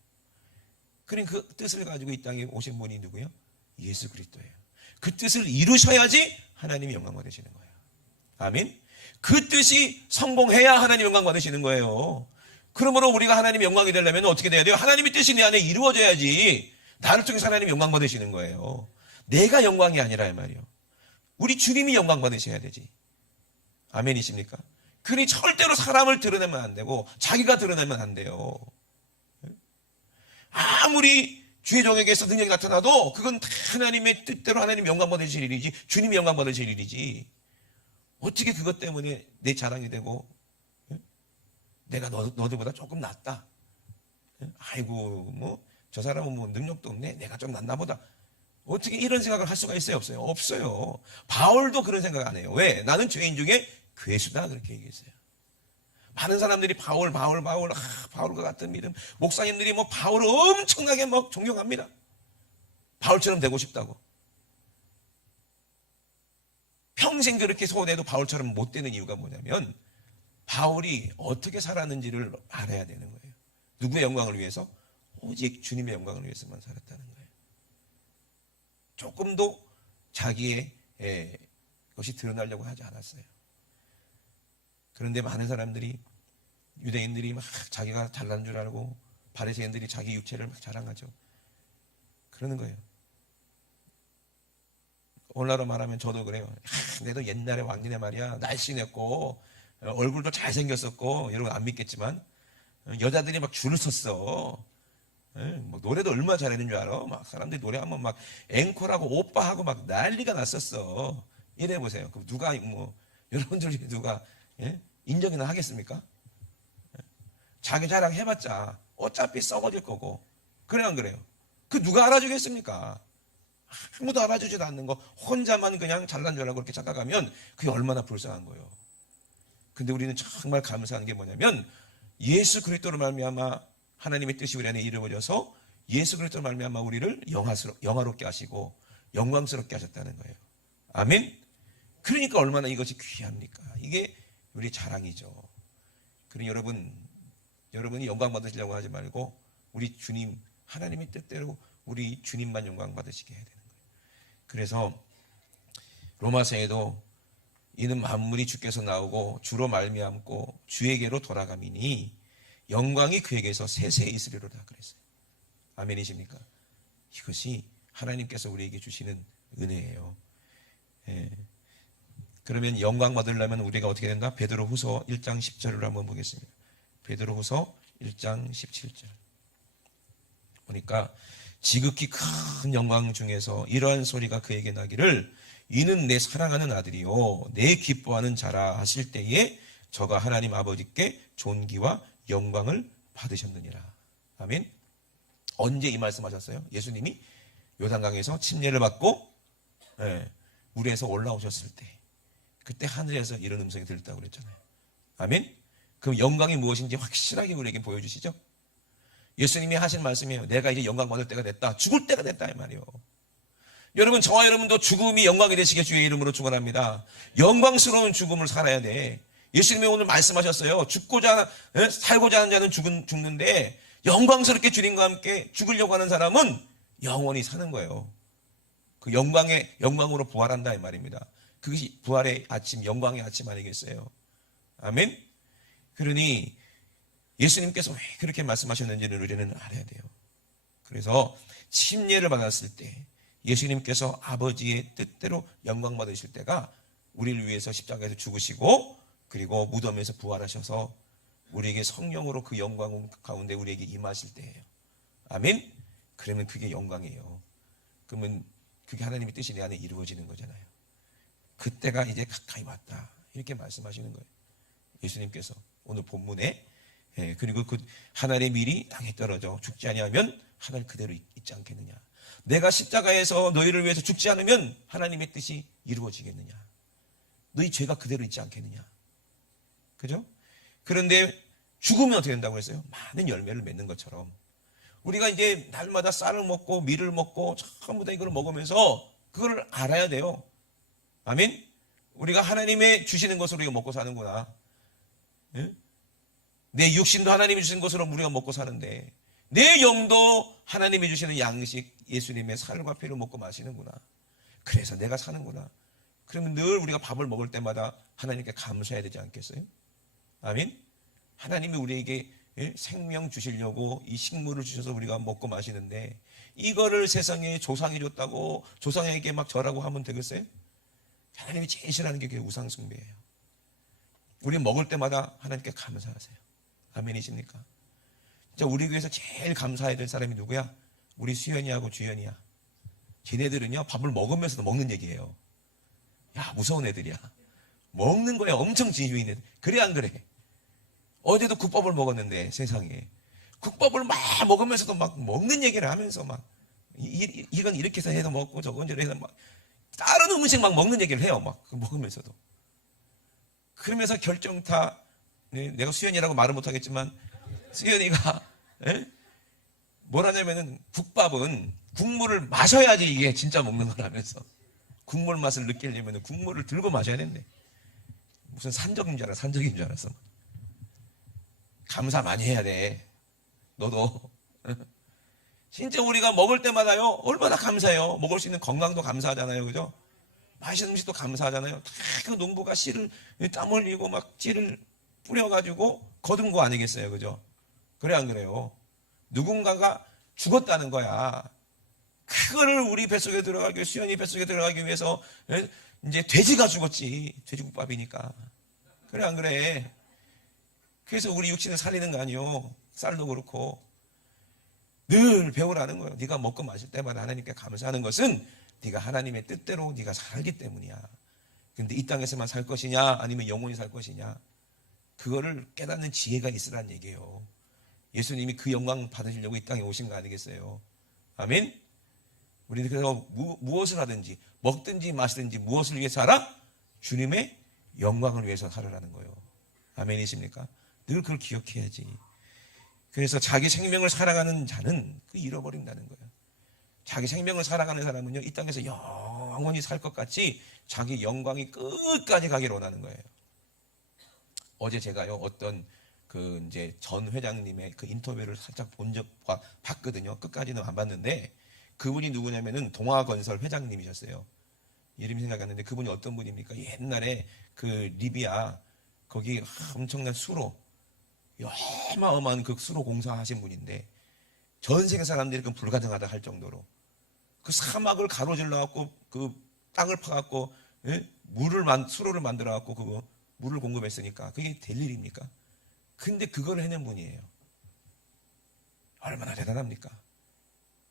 그러니까 그 뜻을 가지고 이 땅에 오신 분이 누구예요? 예수 그리스도예요. 그 뜻을 이루셔야지 하나님이 영광 받으시는 거예요. 아멘. 그 뜻이 성공해야 하나님 영광 받으시는 거예요. 그러므로 우리가 하나님 영광이 되려면 어떻게 돼야 돼요? 하나님의 뜻이 내 안에 이루어져야지 나를 통해서 하나님 영광 받으시는 거예요. 내가 영광이 아니라 이 말이에요. 우리 주님이 영광 받으셔야 되지. 아멘이십니까? 그러니 절대로 사람을 드러내면 안 되고 자기가 드러내면 안 돼요. 아무리 주의 종에게서 능력이 나타나도 그건 다 하나님의 뜻대로 하나님 영광 받으실 일이지 주님이 영광 받으실 일이지 어떻게 그것 때문에 내 자랑이 되고 내가 너들보다 조금 낫다. 아이고 뭐 저 사람은 뭐 능력도 없네. 내가 좀 낫나 보다. 어떻게 이런 생각을 할 수가 있어요? 없어요? 없어요. 바울도 그런 생각 안 해요. 왜? 나는 죄인 중에 괴수다 그렇게 얘기했어요. 많은 사람들이 바울과 같은 믿음, 목사님들이 뭐 바울을 엄청나게 막 존경합니다. 바울처럼 되고 싶다고. 평생 그렇게 소원해도 바울처럼 못 되는 이유가 뭐냐면 바울이 어떻게 살았는지를 알아야 되는 거예요. 누구의 영광을 위해서? 오직 주님의 영광을 위해서만 살았다는 거예요. 조금도 자기의 것이 드러나려고 하지 않았어요. 그런데 많은 사람들이 유대인들이 막 자기가 잘난 줄 알고 바리새인들이 자기 육체를 막 자랑하죠. 그러는 거예요. 오늘날로 말하면 저도 그래요. 내도 옛날에 왕년에 말이야 날씬했고 얼굴도 잘생겼었고 여러분 안 믿겠지만 여자들이 막 줄을 섰어. 뭐 노래도 얼마나 잘하는 줄 알아? 막 사람들이 노래하면 막 앵콜하고 오빠하고 막 난리가 났었어. 이래 보세요. 그럼 누가 뭐 여러분들 중에 누가 인정이나 하겠습니까? 자기 자랑 해봤자 어차피 썩어질 거고. 그래 안 그래요? 그 누가 알아주겠습니까? 아무도 알아주지도 않는 거 혼자만 그냥 잘난 줄 알고 그렇게 착각하면 그게 얼마나 불쌍한 거예요. 근데 우리는 정말 감사한 게 뭐냐면 예수 그리스도로 말미암아 하나님의 뜻이 우리 안에 이루어져서 예수 그리스도로 말미암아 우리를 영화롭게 하시고 영광스럽게 하셨다는 거예요. 아멘. 그러니까 얼마나 이것이 귀합니까? 이게 우리 자랑이죠. 그러니 여러분이 영광 받으시려고 하지 말고 우리 주님 하나님의 뜻대로 우리 주님만 영광 받으시게 해야 되는 거예요. 그래서 로마서에도 이는 만물이 주께서 나오고 주로 말미암고 주에게로 돌아가미니 영광이 그에게서 세세히 있으리로다 그랬어요. 아멘이십니까? 이것이 하나님께서 우리에게 주시는 은혜예요. 그러면 영광 받으려면 우리가 어떻게 된다? 베드로후서 1장 10절을 한번 보겠습니다. 베드로후서 1장 17절 보니까 지극히 큰 영광 중에서 이러한 소리가 그에게 나기를 이는 내 사랑하는 아들이요 내 기뻐하는 자라 하실 때에 저가 하나님 아버지께 존귀와 영광을 받으셨느니라. 아멘. 언제 이 말씀하셨어요? 예수님이 요단강에서 침례를 받고 물에서 올라오셨을 때 그때 하늘에서 이런 음성이 들렸다고 그랬잖아요. 아멘. 그럼 영광이 무엇인지 확실하게 우리에게 보여주시죠. 예수님이 하신 말씀이에요. 내가 이제 영광 받을 때가 됐다. 죽을 때가 됐다 이 말이에요. 여러분 저와 여러분도 죽음이 영광이 되시게 주의 이름으로 축원합니다. 영광스러운 죽음을 살아야 돼. 예수님이 오늘 말씀하셨어요. 살고자 하는 자는 죽는데 영광스럽게 주님과 함께 죽으려고 하는 사람은 영원히 사는 거예요. 그 영광으로 부활한다 이 말입니다. 그것이 부활의 아침, 영광의 아침 아니겠어요? 아멘. 그러니 예수님께서 왜 그렇게 말씀하셨는지를 우리는 알아야 돼요. 그래서 침례를 받았을 때 예수님께서 아버지의 뜻대로 영광 받으실 때가 우리를 위해서 십자가에서 죽으시고 그리고 무덤에서 부활하셔서 우리에게 성령으로 그 영광 가운데 우리에게 임하실 때예요. 아멘? 그러면 그게 영광이에요. 그러면 그게 하나님의 뜻이 내 안에 이루어지는 거잖아요. 그때가 이제 가까이 왔다. 이렇게 말씀하시는 거예요. 예수님께서 오늘 본문에. 그리고 그 하늘의 밀이 땅에 떨어져 죽지 아니하면 하늘 그대로 있지 않겠느냐. 내가 십자가에서 너희를 위해서 죽지 않으면 하나님의 뜻이 이루어지겠느냐. 너희 죄가 그대로 있지 않겠느냐. 그죠? 그런데 죽으면 어떻게 된다고 했어요? 많은 열매를 맺는 것처럼 우리가 이제 날마다 쌀을 먹고 밀을 먹고 전부 다 이걸 먹으면서 그걸 알아야 돼요. 아멘? 우리가 하나님의 주시는 것으로 우리가 먹고 사는구나. 예? 내 육신도 하나님이 주신 것으로 우리가 먹고 사는데 내 영도 하나님이 주시는 양식 예수님의 살과 피를 먹고 마시는구나. 그래서 내가 사는구나. 그러면 늘 우리가 밥을 먹을 때마다 하나님께 감사해야 되지 않겠어요? 아멘? 하나님이 우리에게 생명 주시려고 이 식물을 주셔서 우리가 먹고 마시는데 이거를 세상에 조상이 줬다고 조상에게 막 절하고 하면 되겠어요? 하나님이 제일 싫어하는 게 그게 우상숭배예요. 우리 먹을 때마다 하나님께 감사하세요. 아멘이십니까? 진짜 우리 교회에서 제일 감사해야 될 사람이 누구야? 우리 수연이하고 주연이야. 쟤네들은요 밥을 먹으면서도 먹는 얘기예요. 야, 무서운 애들이야. 먹는 거에 엄청 진심인 애들. 그래 안 그래? 어제도 국밥을 먹었는데 세상에 국밥을 막 먹으면서도 막 먹는 얘기를 하면서 막 이건 이렇게 해서 해도 먹고 저건 저렇게 해서 막 다른 음식 막 먹는 얘기를 해요. 막 먹으면서도. 그러면서 결정타 내가 수연이라고 말은 못하겠지만 수연이가 뭐라냐면은 국밥은 국물을 마셔야지 이게 진짜 먹는 거라면서 국물 맛을 느끼려면 국물을 들고 마셔야 된대. 무슨 산적인 줄 알아. 산적인 줄 알았어. 감사 많이 해야 돼. 너도. 진짜 우리가 먹을 때마다요 얼마나 감사해요. 먹을 수 있는 건강도 감사하잖아요. 그죠? 맛있는 음식도 감사하잖아요. 다 그 농부가 씨를 땀 흘리고 막 씨를 뿌려가지고 거둔 거 아니겠어요. 그죠? 그래 안 그래요? 누군가가 죽었다는 거야. 그거를 우리 뱃속에 들어가기, 수연이 뱃속에 들어가기 위해서 이제 돼지가 죽었지. 돼지국밥이니까. 그래 안 그래? 그래서 우리 육신을 살리는 거 아니요. 쌀도 그렇고. 늘 배우라는 거예요. 네가 먹고 마실 때마다 하나님께 감사하는 것은 네가 하나님의 뜻대로 네가 살기 때문이야. 근데 이 땅에서만 살 것이냐 아니면 영원히 살 것이냐 그거를 깨닫는 지혜가 있으란 얘기예요. 예수님이 그 영광 받으시려고 이 땅에 오신 거 아니겠어요? 아멘? 우리는 그래서 무엇을 하든지 먹든지 마시든지 무엇을 위해서 살아? 주님의 영광을 위해서 살아라는 거예요. 아멘이십니까? 늘 그걸 기억해야지. 그래서 자기 생명을 살아가는 자는 그 잃어버린다는 거예요. 자기 생명을 살아가는 사람은요 이 땅에서 영원히 살 것 같이 자기 영광이 끝까지 가기를 원하는 거예요. 어제 제가요 어떤 그 이제 전 회장님의 그 인터뷰를 살짝 봤거든요. 끝까지는 안 봤는데 그분이 누구냐면은 동아건설 회장님이셨어요. 이름이 생각이 안 나는데 그분이 어떤 분입니까? 옛날에 그 리비아 거기 엄청난 수로 어마어마한 그 수로 공사하신 분인데 전 세계 사람들이 그 불가능하다 할 정도로 그 사막을 가로질러 갖고 그 땅을 파 갖고 수로를 만들어 갖고 그거 물을 공급했으니까 그게 될 일입니까? 근데 그걸 해낸 분이에요. 얼마나 대단합니까?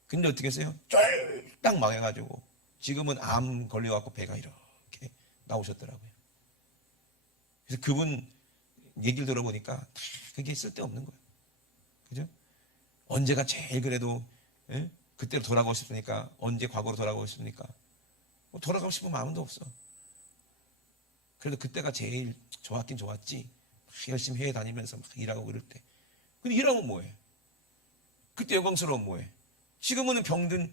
근데 어떻게 했어요? 쫄딱 망해가지고 지금은 암 걸려갖고 배가 이렇게 나오셨더라고요. 그래서 그분 얘기를 들어보니까 다 그게 쓸데없는 거예요. 그죠? 언제가 제일 그래도 그때로 돌아가고 싶으니까 언제 과거로 돌아가고 싶습니까? 뭐 돌아가고 싶은 마음도 없어. 그래도 그때가 제일 좋았긴 좋았지. 열심히 해 다니면서 막 일하고 그럴 때. 근데 일하면 뭐해? 그때 영광스러운 뭐해? 지금은 병든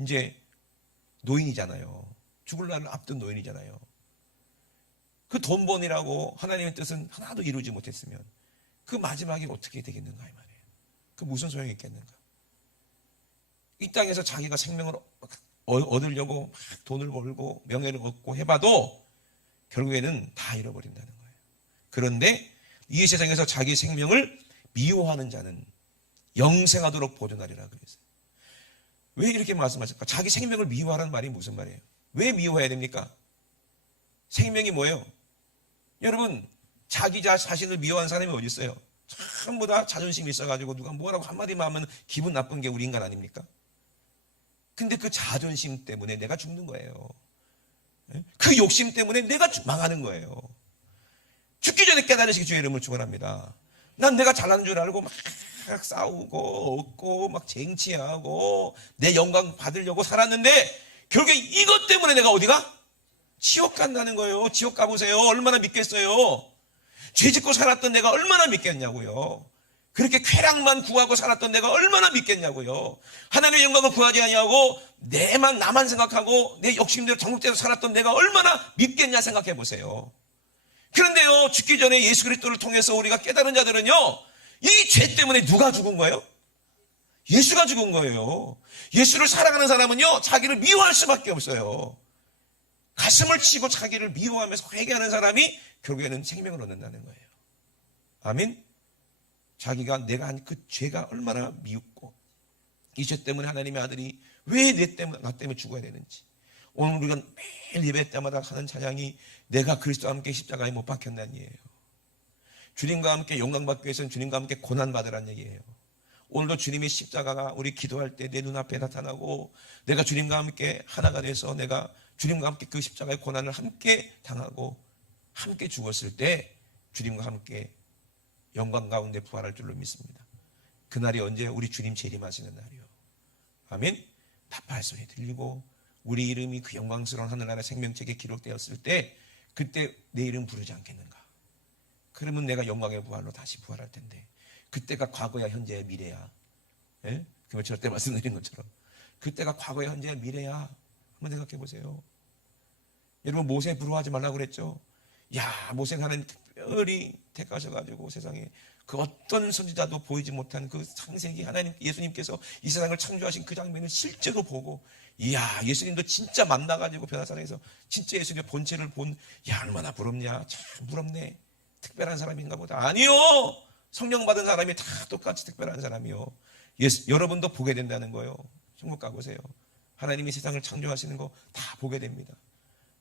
이제 노인이잖아요. 죽을 날을 앞둔 노인이잖아요. 그 돈 번이라고 하나님의 뜻은 하나도 이루지 못했으면 그 마지막이 어떻게 되겠는가 이 말이에요. 그 무슨 소용이 있겠는가? 이 땅에서 자기가 생명을 얻으려고 막 돈을 벌고 명예를 얻고 해봐도 결국에는 다 잃어버린다는 거예요. 그런데 이 세상에서 자기 생명을 미워하는 자는 영생하도록 보존하리라 그랬어요. 왜 이렇게 말씀하실까? 자기 생명을 미워하라는 말이 무슨 말이에요? 왜 미워해야 됩니까? 생명이 뭐예요? 여러분, 자기 자신을 미워하는 사람이 어디 있어요? 전부 다 자존심이 있어가지고 누가 뭐라고 한마디만 하면 기분 나쁜 게 우리 인간 아닙니까? 근데 그 자존심 때문에 내가 죽는 거예요. 그 욕심 때문에 내가 망하는 거예요. 죽기 전에 깨달으시기 주의 이름을 축원합니다. 난 내가 잘나는 줄 알고 막 싸우고 얻고 막 쟁취하고 내 영광 받으려고 살았는데 결국에 이것 때문에 내가 어디가? 지옥 간다는 거예요. 지옥 가보세요. 얼마나 믿겠어요? 죄짓고 살았던 내가 얼마나 믿겠냐고요. 그렇게 쾌락만 구하고 살았던 내가 얼마나 믿겠냐고요. 하나님의 영광을 구하지 아니하고 나만 생각하고 내 욕심대로 정욕대로 살았던 내가 얼마나 믿겠냐 생각해 보세요. 그런데요, 죽기 전에 예수 그리스도를 통해서 우리가 깨달은 자들은요, 이 죄 때문에 누가 죽은 거예요? 예수가 죽은 거예요. 예수를 사랑하는 사람은요, 자기를 미워할 수밖에 없어요. 가슴을 치고 자기를 미워하면서 회개하는 사람이 결국에는 생명을 얻는다는 거예요. 아멘. 자기가 내가 한 그 죄가 얼마나 미웠고 이 죄 때문에 하나님의 아들이 왜 나 때문에 죽어야 되는지. 오늘 우리가 매일 예배 때마다 하는 찬양이 내가 그리스도와 함께 십자가에 못 박혔다는 얘기예요. 주님과 함께 영광 받기 위해서는 주님과 함께 고난 받으라는 얘기예요. 오늘도 주님의 십자가가 우리 기도할 때 내 눈앞에 나타나고 내가 주님과 함께 하나가 돼서 내가 주님과 함께 그 십자가의 고난을 함께 당하고 함께 죽었을 때 주님과 함께 영광 가운데 부활할 줄로 믿습니다. 그날이 언제? 우리 주님 재림하시는 날이요. 아멘. 나팔 소리 들리고 우리 이름이 그 영광스러운 하늘나라 생명책에 기록되었을 때 그때 내 이름 부르지 않겠는가? 그러면 내가 영광의 부활로 다시 부활할 텐데 그때가 과거야 현재야 미래야. 예? 그걸 절대 말씀드린 것처럼 그때가 과거야 현재야 미래야. 한번 생각해 보세요. 여러분 모세 부러워하지 말라고 그랬죠. 야, 모세가 하나님 특별히 택하셔가지고 세상에 그 어떤 선지자도 보이지 못한 그 창세기 하나님 예수님께서 이 세상을 창조하신 그 장면을 실제로 보고 이야, 예수님도 진짜 만나가지고 변화산에서 진짜 예수님의 본체를 본, 야, 얼마나 부럽냐. 참 부럽네. 특별한 사람인가 보다. 아니요. 성령 받은 사람이 다 똑같이 특별한 사람이요. 여러분도 보게 된다는 거예요. 천국 가보세요. 하나님이 세상을 창조하시는 거 다 보게 됩니다.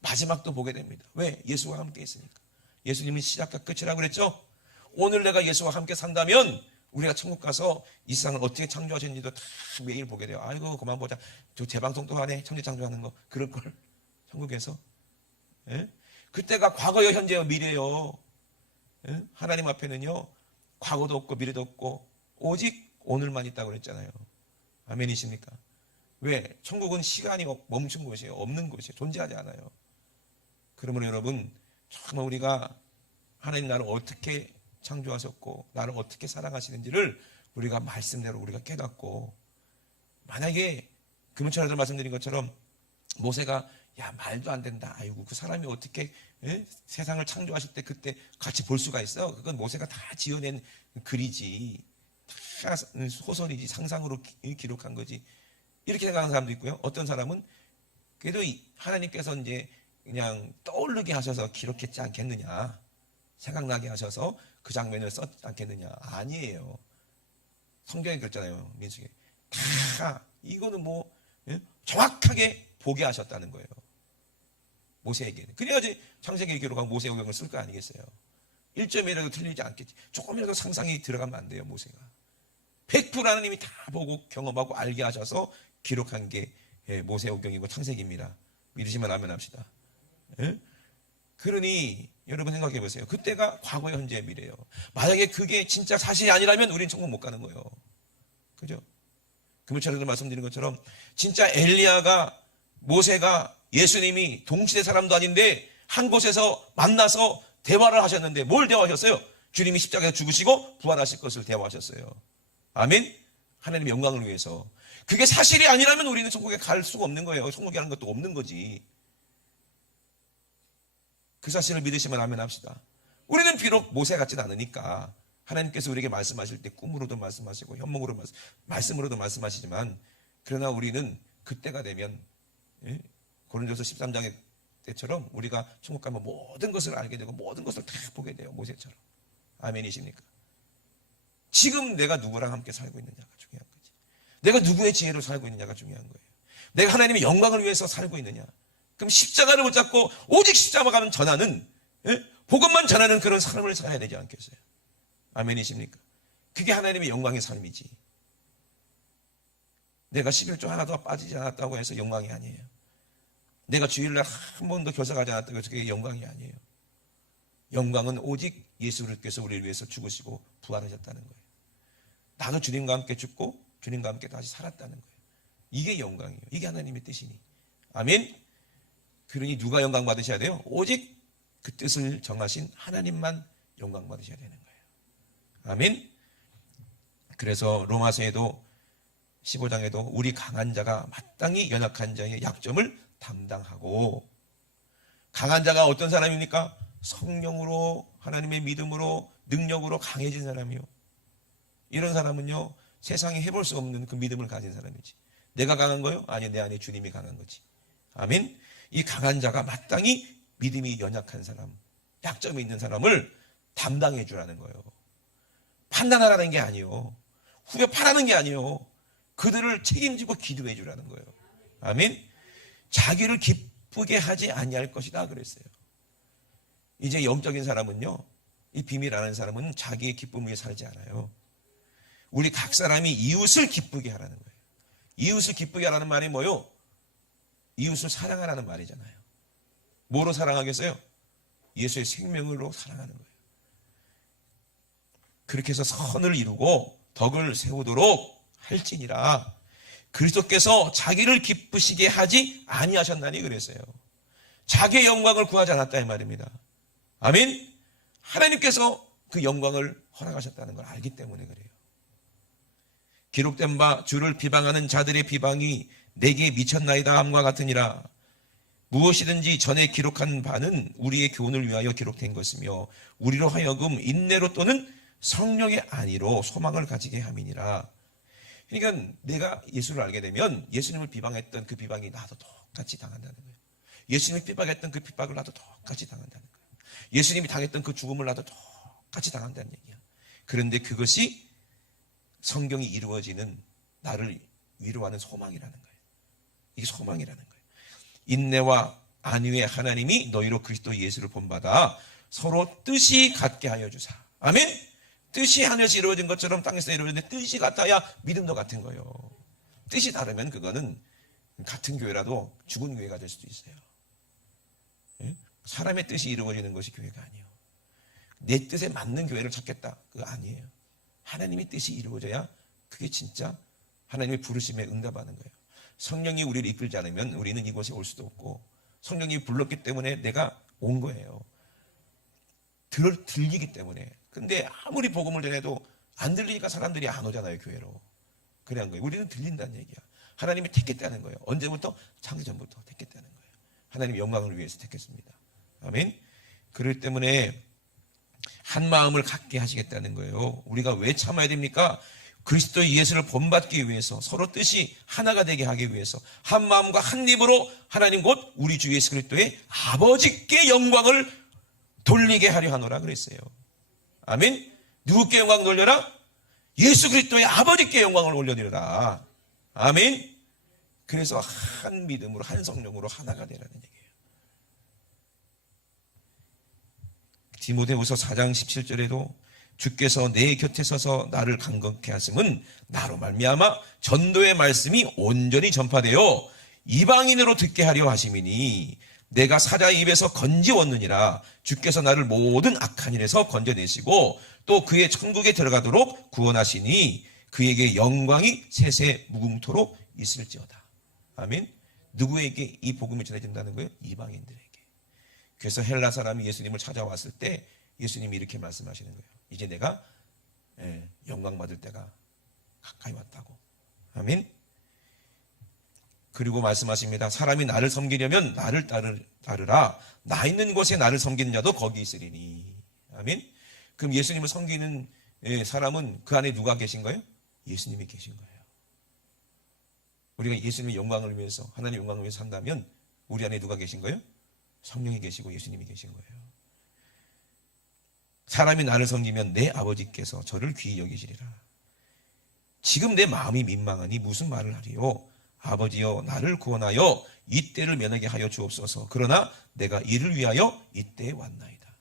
마지막도 보게 됩니다. 왜? 예수와 함께 있으니까. 예수님이 시작과 끝이라고 그랬죠. 오늘 내가 예수와 함께 산다면 우리가 천국 가서 이 세상을 어떻게 창조하셨는지도 다 매일 보게 돼요. 아이고 그만 보자. 저 재방송 또 하네. 천지 창조하는 거. 그럴 걸. 천국에서. 예? 그때가 과거요 현재요 미래요. 예? 하나님 앞에는요 과거도 없고 미래도 없고 오직 오늘만 있다고 그랬잖아요. 아멘이십니까? 왜? 천국은 시간이 멈춘 곳이에요. 없는 곳이에요. 존재하지 않아요. 그러므로 여러분 정말 우리가 하나님 나를 어떻게 창조하셨고 나를 어떻게 사랑하시는지를 우리가 말씀대로 우리가 깨닫고 만약에 금요일에도 말씀드린 것처럼 모세가 야 말도 안 된다. 아이고 그 사람이 어떻게 세상을 창조하실 때 그때 같이 볼 수가 있어. 그건 모세가 다 지어낸 글이지 다 소설이지 상상으로 기록한 거지. 이렇게 생각하는 사람도 있고요. 어떤 사람은 그래도 하나님께서 이제 그냥 떠오르게 하셔서 기록했지 않겠느냐. 생각나게 하셔서 그 장면을 썼지 않겠느냐. 아니에요. 성경에 그랬잖아요. 민수기. 다 이거는 뭐 정확하게 보게 하셨다는 거예요. 모세에게는. 그래야지 창세기를 기록한 모세오경을 쓸 거 아니겠어요. 1점이라도 틀리지 않겠지. 조금이라도 상상이 들어가면 안 돼요. 모세가. 100% 하나님이 다 보고 경험하고 알게 하셔서 기록한 게 모세오경이고 창세기입니다. 믿으시면 아멘 합시다. 그러니 여러분 생각해 보세요. 그때가 과거의 현재의 미래예요. 만약에 그게 진짜 사실이 아니라면 우리는 천국 못 가는 거예요. 그죠? 금요일에도 말씀드린 것처럼 진짜 엘리야가 모세가 예수님이 동시대 사람도 아닌데 한 곳에서 만나서 대화를 하셨는데 뭘 대화하셨어요? 주님이 십자가에서 죽으시고 부활하실 것을 대화하셨어요. 아멘? 하나님의 영광을 위해서. 그게 사실이 아니라면 우리는 천국에 갈 수가 없는 거예요. 천국이라는 것도 없는 거지. 그 사실을 믿으시면 아멘 합시다. 우리는 비록 모세 같지는 않으니까 하나님께서 우리에게 말씀하실 때 꿈으로도 말씀하시고 현몽으로 말씀으로도 말씀하시지만 그러나 우리는 그때가 되면 고린도서 13장의 때처럼 우리가 천국 가면 모든 것을 알게 되고 모든 것을 다 보게 돼요. 모세처럼. 아멘이십니까? 지금 내가 누구랑 함께 살고 있느냐가 중요한 거지. 내가 누구의 지혜로 살고 있느냐가 중요한 거예요. 내가 하나님의 영광을 위해서 살고 있느냐. 그럼 십자가를 붙잡고 오직 십자가만 전하는, 복음만 전하는 그런 삶을 살아야 되지 않겠어요? 아멘이십니까? 그게 하나님의 영광의 삶이지. 내가 11조 하나도 빠지지 않았다고 해서 영광이 아니에요. 내가 주일날 한 번도 교사 가지 않았다고 해서 그게 영광이 아니에요. 영광은 오직 예수 그리스도께서 우리를 위해서 죽으시고 부활하셨다는 거예요. 나도 주님과 함께 죽고 주님과 함께 다시 살았다는 거예요. 이게 영광이에요. 이게 하나님의 뜻이니. 아멘. 그러니 누가 영광 받으셔야 돼요? 오직 그 뜻을 정하신 하나님만 영광 받으셔야 되는 거예요. 아멘. 그래서 로마서에도 15장에도 우리 강한 자가 마땅히 연약한 자의 약점을 담당하고, 강한 자가 어떤 사람입니까? 성령으로, 하나님의 믿음으로, 능력으로 강해진 사람이요. 이런 사람은요, 세상에 해볼 수 없는 그 믿음을 가진 사람이지. 내가 강한 거요? 아니, 내 안에 주님이 강한 거지. 아멘. 이 강한 자가 마땅히 믿음이 연약한 사람, 약점이 있는 사람을 담당해 주라는 거예요. 판단하라는 게 아니에요. 후벼파라는 게 아니에요. 그들을 책임지고 기도해 주라는 거예요. 아멘. 자기를 기쁘게 하지 아니할 것이다 그랬어요. 이제 영적인 사람은요, 이 비밀 아는 사람은 자기의 기쁨 위해 살지 않아요. 우리 각 사람이 이웃을 기쁘게 하라는 거예요. 이웃을 기쁘게 하라는 말이 뭐요? 이웃을 사랑하라는 말이잖아요. 뭐로 사랑하겠어요? 예수의 생명으로 사랑하는 거예요. 그렇게 해서 선을 이루고 덕을 세우도록 할지니라. 그리스도께서 자기를 기쁘시게 하지 아니하셨나니 그랬어요. 자기의 영광을 구하지 않았다 이 말입니다. 아멘. 하나님께서 그 영광을 허락하셨다는 걸 알기 때문에 그래요. 기록된 바 주를 비방하는 자들의 비방이 내게 미쳤나이다 함과 같으니라. 무엇이든지 전에 기록한 바는 우리의 교훈을 위하여 기록된 것이며 우리로 하여금 인내로 또는 성령의 안위로 소망을 가지게 함이니라. 그러니까 내가 예수를 알게 되면 예수님을 비방했던 그 비방이 나도 똑같이 당한다는 거예요. 예수님이 핍박했던 그 핍박을 나도 똑같이 당한다는 거예요. 예수님이 당했던 그 죽음을 나도 똑같이 당한다는 얘기야. 그런데 그것이 성경이 이루어지는 나를 위로하는 소망이라는 거예요. 이게 소망이라는 거예요. 인내와 안위의 하나님이 너희로 그리스도 예수를 본받아 서로 뜻이 같게 하여 주사. 아멘. 뜻이 하늘에서 이루어진 것처럼 땅에서 이루어졌는데 뜻이 같아야 믿음도 같은 거예요. 뜻이 다르면 그거는 같은 교회라도 죽은 교회가 될 수도 있어요. 사람의 뜻이 이루어지는 것이 교회가 아니에요. 내 뜻에 맞는 교회를 찾겠다. 그거 아니에요. 하나님의 뜻이 이루어져야 그게 진짜 하나님의 부르심에 응답하는 거예요. 성령이 우리를 이끌지 않으면 우리는 이곳에 올 수도 없고, 성령이 불렀기 때문에 내가 온 거예요. 들리기 때문에. 근데 아무리 복음을 전해도 안 들리니까 사람들이 안 오잖아요, 교회로. 그래 한 거예요. 우리는 들린다는 얘기야. 하나님이 택했다는 거예요. 언제부터? 창세전부터 택했다는 거예요. 하나님 영광을 위해서 택했습니다. 아멘. 그럴 때문에 한 마음을 갖게 하시겠다는 거예요. 우리가 왜 참아야 됩니까? 그리스도 예수를 본받기 위해서, 서로 뜻이 하나가 되게 하기 위해서 한 마음과 한 입으로 하나님 곧 우리 주 예수 그리스도의 아버지께 영광을 돌리게 하려 하노라 그랬어요. 아멘. 누구께 영광 돌려라? 예수 그리스도의 아버지께 영광을 올려드려라. 아멘. 그래서 한 믿음으로, 한 성령으로 하나가 되라는 얘기예요. 디모데후서 4장 17절에도 주께서 내 곁에 서서 나를 강건케 하심은 나로 말미암아 전도의 말씀이 온전히 전파되어 이방인으로 듣게 하려 하심이니 내가 사자의 입에서 건지웠느니라. 주께서 나를 모든 악한 일에서 건져내시고 또 그의 천국에 들어가도록 구원하시니 그에게 영광이 세세 무궁토록 있을지어다. 아멘. 누구에게 이 복음이 전해진다는 거예요? 이방인들에게. 그래서 헬라 사람이 예수님을 찾아왔을 때 예수님이 이렇게 말씀하시는 거예요. 이제 내가 영광 받을 때가 가까이 왔다고. 아멘. 그리고 말씀하십니다. 사람이 나를 섬기려면 나를 따르라. 나 있는 곳에 나를 섬기는 자도 거기 있으리니. 아멘. 그럼 예수님을 섬기는 사람은 그 안에 누가 계신 거예요? 예수님이 계신 거예요. 우리가 예수님의 영광을 위해서, 하나님의 영광을 위해서 산다면 우리 안에 누가 계신 거예요? 성령이 계시고 예수님이 계신 거예요. 사람이 나를 섬기면 내 아버지께서 저를 귀히 여기시리라. 지금 내 마음이 민망하니 무슨 말을 하리요? 아버지여 나를 구원하여 이 때를 면하게 하여 주옵소서. 그러나 내가 이를 위하여 이때에 왔나이다.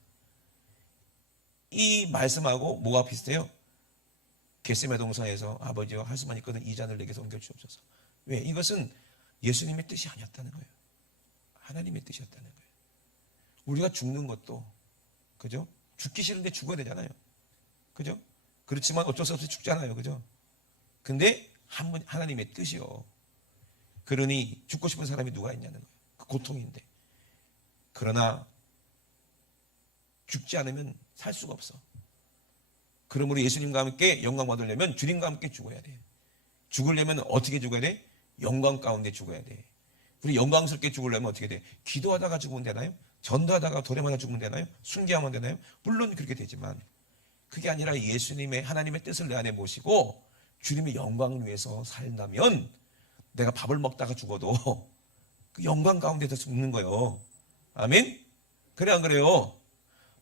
이 말씀하고 뭐가 비슷해요? 겟세마네 동산에서 아버지여 할 수만 있거든 이 잔을 내게서 옮겨 주옵소서. 왜? 이것은 예수님의 뜻이 아니었다는 거예요. 하나님의 뜻이었다는 거예요. 우리가 죽는 것도, 그죠? 죽기 싫은데 죽어야 되잖아요. 그죠? 그렇지만 어쩔 수 없이 죽잖아요. 그죠? 근데 하나님의 뜻이요. 그러니 죽고 싶은 사람이 누가 있냐는 거예요. 그 고통인데. 그러나 죽지 않으면 살 수가 없어. 그러므로 예수님과 함께 영광 받으려면 주님과 함께 죽어야 돼. 죽으려면 어떻게 죽어야 돼? 영광 가운데 죽어야 돼. 우리 영광스럽게 죽으려면 어떻게 돼? 기도하다가 죽으면 되나요? 전도하다가 도래마다 죽으면 되나요? 순교하면 되나요? 물론 그렇게 되지만 그게 아니라 예수님의 하나님의 뜻을 내 안에 모시고 주님의 영광을 위해서 살다면 내가 밥을 먹다가 죽어도 그 영광 가운데서 죽는 거예요. 아멘? 그래 안 그래요?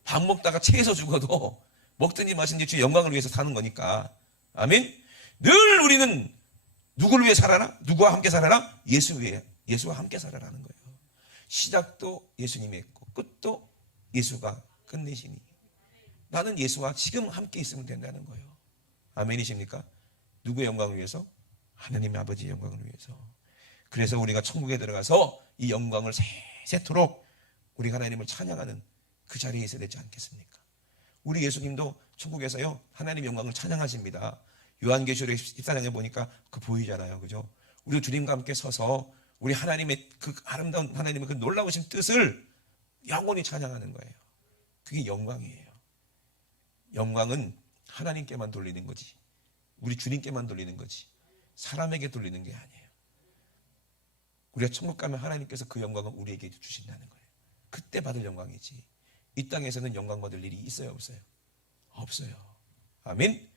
밥 먹다가 체해서 죽어도 먹든지 마시든지 주의 영광을 위해서 사는 거니까. 아멘? 늘 우리는 누구를 위해 살아라? 누구와 함께 살아라? 예수와 함께 살아라는 거예요. 시작도 예수님이 했고 끝도 예수가 끝내시니 나는 예수와 지금 함께 있으면 된다는 거예요. 아멘이십니까? 누구의 영광을 위해서? 하나님의 아버지의 영광을 위해서. 그래서 우리가 천국에 들어가서 이 영광을 세세토록 우리 하나님을 찬양하는 그 자리에 있어야 되지 않겠습니까? 우리 예수님도 천국에서요 하나님의 영광을 찬양하십니다. 요한계시록 14장에 보니까 그 보이잖아요. 그죠? 우리 주님과 함께 서서 우리 하나님의 그 아름다운 하나님의 그 놀라우신 뜻을 영원히 찬양하는 거예요. 그게 영광이에요. 영광은 하나님께만 돌리는 거지. 우리 주님께만 돌리는 거지. 사람에게 돌리는 게 아니에요. 우리가 천국 가면 하나님께서 그 영광을 우리에게 주신다는 거예요. 그때 받을 영광이지. 이 땅에서는 영광 받을 일이 있어요, 없어요? 없어요. 아멘?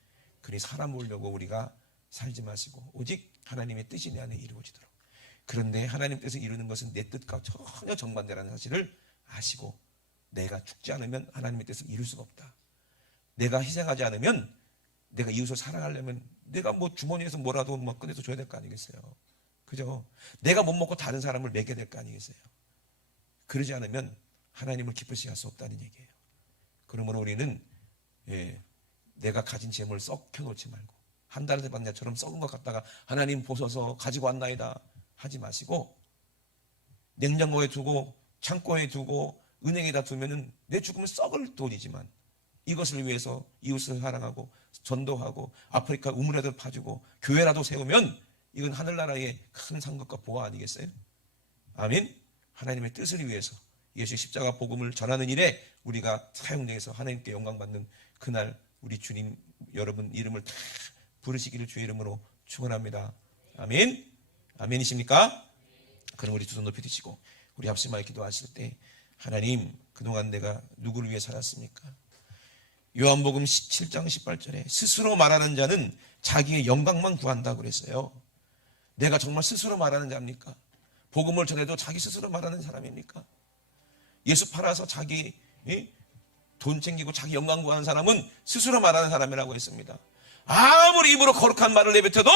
그러니 사람 보려고 우리가 살지 마시고 오직 하나님의 뜻이 내 안에 이루어지도록. 그런데 하나님 뜻을 이루는 것은 내 뜻과 전혀 정반대라는 사실을 아시고 내가 죽지 않으면 하나님의 뜻을 이룰 수가 없다. 내가 희생하지 않으면 내가 이웃을 사랑하려면 내가 뭐 주머니에서 뭐라도 막 꺼내서 줘야 될 거 아니겠어요? 그죠? 내가 못 먹고 다른 사람을 먹여야 될 거 아니겠어요? 그러지 않으면 하나님을 기쁘시게 할 수 없다는 얘기예요. 그러므로 우리는 내가 가진 재물을 썩 켜놓지 말고 한 달에 받는 자처럼 썩은 것 갖다가 하나님 보소서 가지고 왔나이다 하지 마시고 냉장고에 두고 창고에 두고 은행에다 두면은 내 죽으면 썩을 돈이지만 이것을 위해서 이웃을 사랑하고 전도하고 아프리카 우물에도 파주고 교회라도 세우면 이건 하늘나라의 큰 상급과 보화 아니겠어요? 아멘? 하나님의 뜻을 위해서 예수의 십자가 복음을 전하는 일에 우리가 사용돼서 하나님께 영광 받는 그날 우리 주님 여러분 이름을 다 부르시기를 주의 이름으로 축원합니다. 아멘? 아멘이십니까? 그럼 우리 두 손 높이 드시고 우리 합심하여 기도하실 때 하나님 그동안 내가 누구를 위해 살았습니까? 요한복음 7장 18절에 스스로 말하는 자는 자기의 영광만 구한다고 그랬어요. 내가 정말 스스로 말하는 자입니까? 복음을 전해도 자기 스스로 말하는 사람입니까? 예수 팔아서 자기 돈 챙기고 자기 영광 구하는 사람은 스스로 말하는 사람이라고 했습니다. 아무리 입으로 거룩한 말을 내뱉어도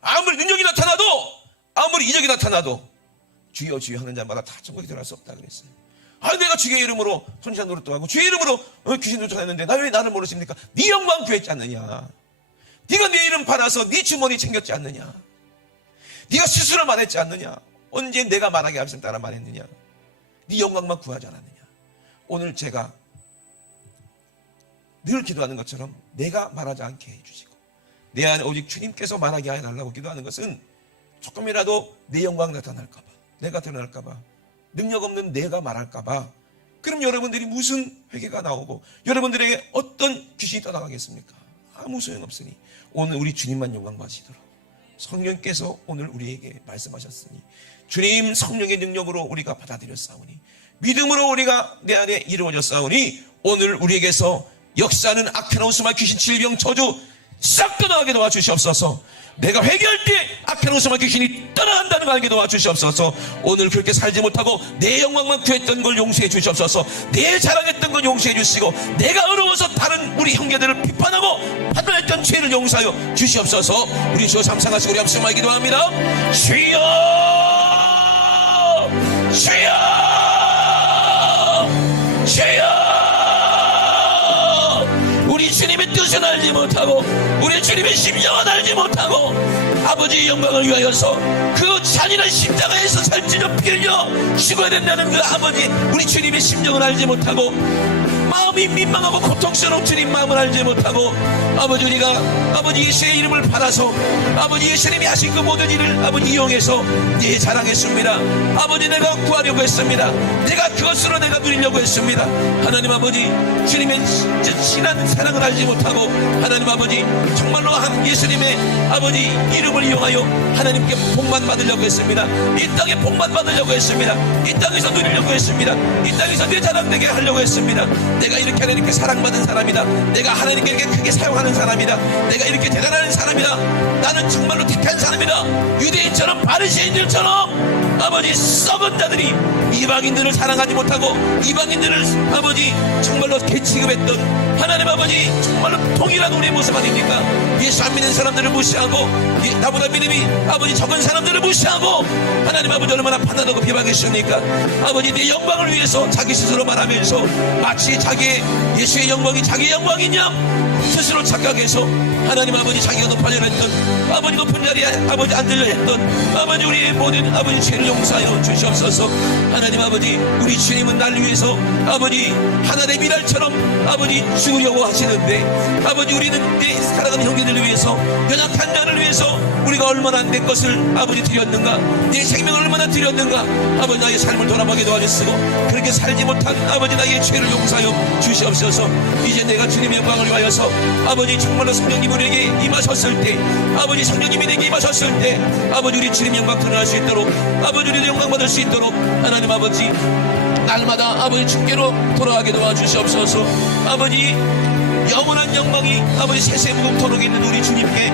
아무리 능력이 나타나도 아무리 이적이 나타나도 주여 주여 하는 자마다 다 천국에 들어갈 수 없다 그랬어요. 내가 주의 이름으로 선지자 노릇도 하고 주의 이름으로 귀신도 쫓아냈는데 나 왜 나를 모르십니까? 네 영광 구했지 않느냐? 네가 내 이름 팔아서 네 주머니 챙겼지 않느냐? 네가 스스로 말했지 않느냐? 언제 내가 말하게 하시면 따라 말했느냐? 네 영광만 구하지 않았느냐? 오늘 제가 늘 기도하는 것처럼 내가 말하지 않게 해주시고 내 안에 오직 주님께서 말하게 해달라고 기도하는 것은 조금이라도 내 영광 나타날까봐 내가 드러날까봐 능력 없는 내가 말할까봐 그럼 여러분들이 무슨 회개가 나오고 여러분들에게 어떤 귀신이 떠나가겠습니까? 아무 소용없으니 오늘 우리 주님만 영광 받으시도록 성령께서 오늘 우리에게 말씀하셨으니 주님 성령의 능력으로 우리가 받아들였사오니 믿음으로 우리가 내 안에 이루어졌사오니 오늘 우리에게서 역사는 악해놓은 수마 귀신 질병 저주 싹 떠나가게 도와주시옵소서. 내가 회개할 때 악한 웃음과 귀신이 떠나간다는 걸 알게 도와주시옵소서. 오늘 그렇게 살지 못하고 내 영광만 구했던 걸 용서해 주시옵소서. 내 자랑했던 걸 용서해 주시고 내가 어려워서 다른 우리 형제들을 비판하고 판단했던 죄를 용서하여 주시옵소서. 우리 주여 삼상하시고 우리 합심하여 기도합니다. 주여 주여 주여. 우리 주님의 뜻은 알지 못하고 우리 주님의 심정은 알지 못하고 아버지의 영광을 위하여서 그 잔인한 십자가에서 살찌려 피 흘려 죽어야 된다는 그 아버지 우리 주님의 심정을 알지 못하고 마음이 민망하고 고통스러운 주님 마음을 알지 못하고 아버지 우리가 아버지 예수의 이름을 받아서 아버지 예수님이 하신 그 모든 일을 아버지 이용해서 네 자랑했습니다. 아버지 내가 구하려고 했습니다. 내가 그것으로 내가 누리려고 했습니다. 하나님 아버지 주님의 진한 사랑을 알지 못하고 하나님 아버지 정말로 예수님의 아버지 이름을 이용하여 하나님께 복만 받으려고 했습니다. 이 땅에 복만 받으려고 했습니다. 이 땅에서 누리려고 했습니다. 이 땅에서 내 자랑되게 하려고 했습니다. 내가 이렇게 하나님께 사랑받은 사람이다. 내가 하나님께 이렇게 크게 사용하는 사람이다. 내가 이렇게 대단한 사람이다. 나는 정말로 택한 사람이다. 유대인처럼 바리새인들처럼 아버지 썩은 자들이 이방인들을 사랑하지 못하고 이방인들을 아버지 정말로 개취급했던 하나님 아버지 정말로 동일한 우리의 모습 아닙니까? 예수 안 믿는 사람들을 무시하고 나보다 믿음이 아버지 적은 사람들을 무시하고 하나님 아버지 얼마나 판단하고 비방했습니까? 아버지 내 영광을 위해서 자기 스스로 말하면서 마치 자기의 예수의 영광이 자기의 영광이냐 스스로 착각해서 하나님 아버지 자기가 높아져 했던 아버지 높은 자리에 아버지 앉으려 했던 아버지 우리의 모든 아버지 죄를 용서하여 주시옵소서. 하나님 아버지 우리 주님은 날 위해서 아버지 하늘의 미랄처럼 아버지 죽으려고 하시는데 아버지 우리는 내 사랑하는 형제들을 위해서 연약한 자를 위해서 우리가 얼마나 내 것을 아버지 드렸는가 내 생명을 얼마나 드렸는가 아버지 나의 삶을 돌아보게 도와주시고 그렇게 살지 못한 아버지 나의 죄를 용서하여 주시옵소서. 이제 내가 주님의 영광을 위하여서 아버지 정말로 성령님 우리에게 임하셨을 때 아버지 성령님이 내게 임하셨을 때 아버지 우리 주님 영광 드러날 수 있도록 아버지 우리도 영광 받을 수 있도록 하나님 아버지 날마다 아버지 주께로 돌아가게 도와주시옵소서. 아버지 영원한 영광이 아버지 세세무궁토록 있는 우리 주님께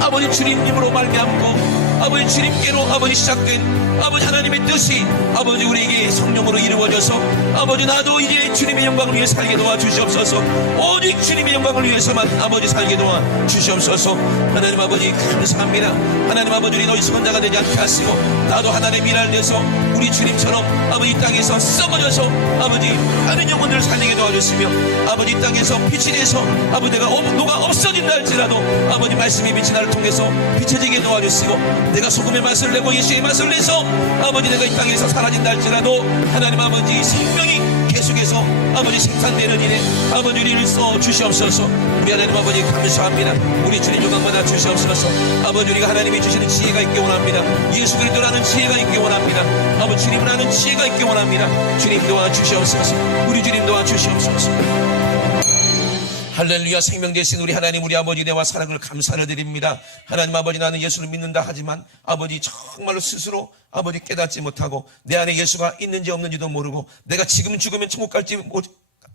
아버지 주님님으로 말미암고 아버지 주님께로 아버지 시작된 아버지 하나님의 뜻이 아버지 우리에게 성령으로 이루어져서 아버지 나도 이제 주님의 영광을 위해 살게 도와주시옵소서. 오직 주님의 영광을 위해서만 아버지 살게 도와주시옵소서. 하나님 아버지 감사합니다. 하나님 아버지 우리 너희 선자가 되지 않게 하시고 나도 하나님의 미랄 돼서 우리 주님처럼 아버지 이 땅에서 썩어져서 아버지 다른 영혼들을 살리게 도와주시며 아버지 이 땅에서 빛이 돼서 아버지 내가 녹아 없어진다 할지라도 아버지 말씀의 빛이 나를 통해서 비춰지게 도와주시고 내가 소금의 맛을 내고 예수의 맛을 내서 아버지 내가 이 땅에서 사라진다 할지라도 하나님 아버지 생명이 계속해서 아버지 생산되는 일에 아버지 우리를 써 주시옵소서. 우리 하나님 아버지 감사합니다. 우리 주님 영광 받아 주시옵소서. 아버지 우리가 하나님이 주시는 지혜가 있기 원합니다. 예수 그리스도라는 지혜가 있기 원합니다. 아버지 주님을 아는 지혜가 있기 원합니다. 주님 도와주시옵소서. 우리 주님 도와주시옵소서. 할렐루야. 생명 되신 우리 하나님 우리 아버지 내와 사랑을 감사를 드립니다. 하나님 아버지 나는 예수를 믿는다 하지만 아버지 정말로 스스로 아버지 깨닫지 못하고 내 안에 예수가 있는지 없는지도 모르고 내가 지금 죽으면 천국 갈지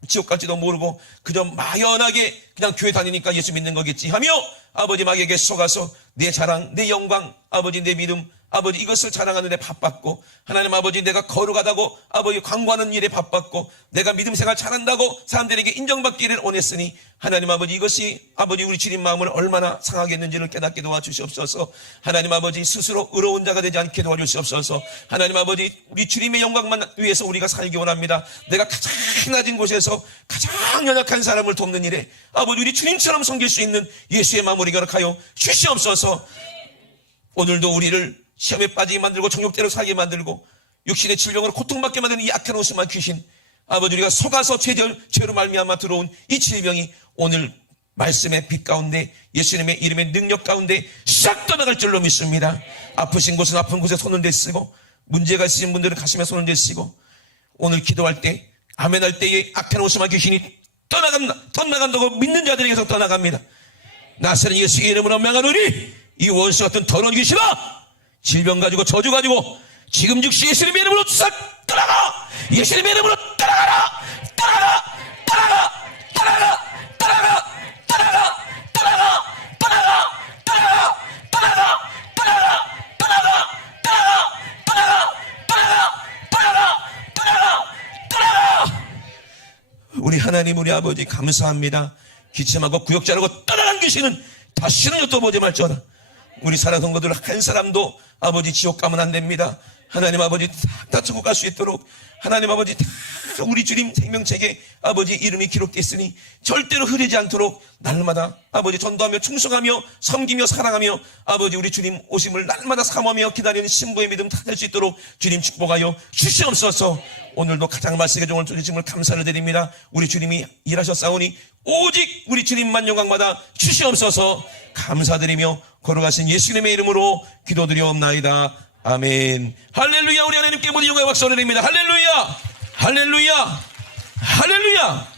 지옥 갈지도 모르고 그저 막연하게 그냥 교회 다니니까 예수 믿는 거겠지 하며 아버지 마귀에게 속아서 내 자랑 내 영광 아버지 내 믿음 아버지 이것을 자랑하는 데 바빴고 하나님 아버지 내가 거룩하다고 아버지 광고하는 일에 바빴고 내가 믿음 생활 잘한다고 사람들에게 인정받기를 원했으니 하나님 아버지 이것이 아버지 우리 주님 마음을 얼마나 상하게 했는지를 깨닫게 도와주시옵소서. 하나님 아버지 스스로 의로운 자가 되지 않게 도와주시옵소서. 하나님 아버지 우리 주님의 영광만 위해서 우리가 살기 원합니다. 내가 가장 낮은 곳에서 가장 연약한 사람을 돕는 일에 아버지 우리 주님처럼 섬길 수 있는 예수의 마음을 이거룩하여 주시옵소서. 오늘도 우리를 시험에 빠지게 만들고 정욕대로 살게 만들고 육신의 질병으로 고통받게 만드는 이 악한 웃음한 귀신 아버지 우리가 속아서 죄로 말미암아 들어온 이 질병이 오늘 말씀의 빛 가운데 예수님의 이름의 능력 가운데 싹 떠나갈 줄로 믿습니다. 아프신 곳은 아픈 곳에 손을 대시고 문제가 있으신 분들은 가슴에 손을 대시고 오늘 기도할 때 아멘할 때에 악한 웃음한 귀신이 떠나간다고 믿는 자들에게서 떠나갑니다. 나사렛 예수의 이름으로 명하노니 이 원수 같은 더러운 귀신아 질병 가지고 저주 가지고 지금 즉시 예수님의 이름으로 싹 떠나가. 예수님의 이름으로 떠나가라. 떠나가. 떠나가. 떠나가. 떠나가. 떠나가. 떠나가. 하나님 우리 아버지 감사합니다. 기침하고 구역질하고 떠나간 귀신은 다시는 엿도보지 말지어다. 우리 사랑 성도들 한 사람도 아버지 지옥 가면 안 됩니다. 하나님 아버지 다 천국 갈 수 있도록 하나님 아버지 다 우리 주님 생명책에 아버지 이름이 기록되어 있으니 절대로 흐리지 않도록 날마다 아버지 전도하며 충성하며 섬기며 사랑하며 아버지 우리 주님 오심을 날마다 사모하며 기다리는 신부의 믿음 다 될 수 있도록 주님 축복하여 주시옵소서. 오늘도 가장 말씀의 종을 주님을 감사를 드립니다. 우리 주님이 일하셨사오니 오직 우리 주님만 영광받아 주시옵소서. 감사드리며 걸어가신 예수님의 이름으로 기도드리옵나이다. 아멘. 할렐루야. 우리 하나님께 모든 영광의 박수 올려드립니다. 할렐루야. 할렐루야. 할렐루야.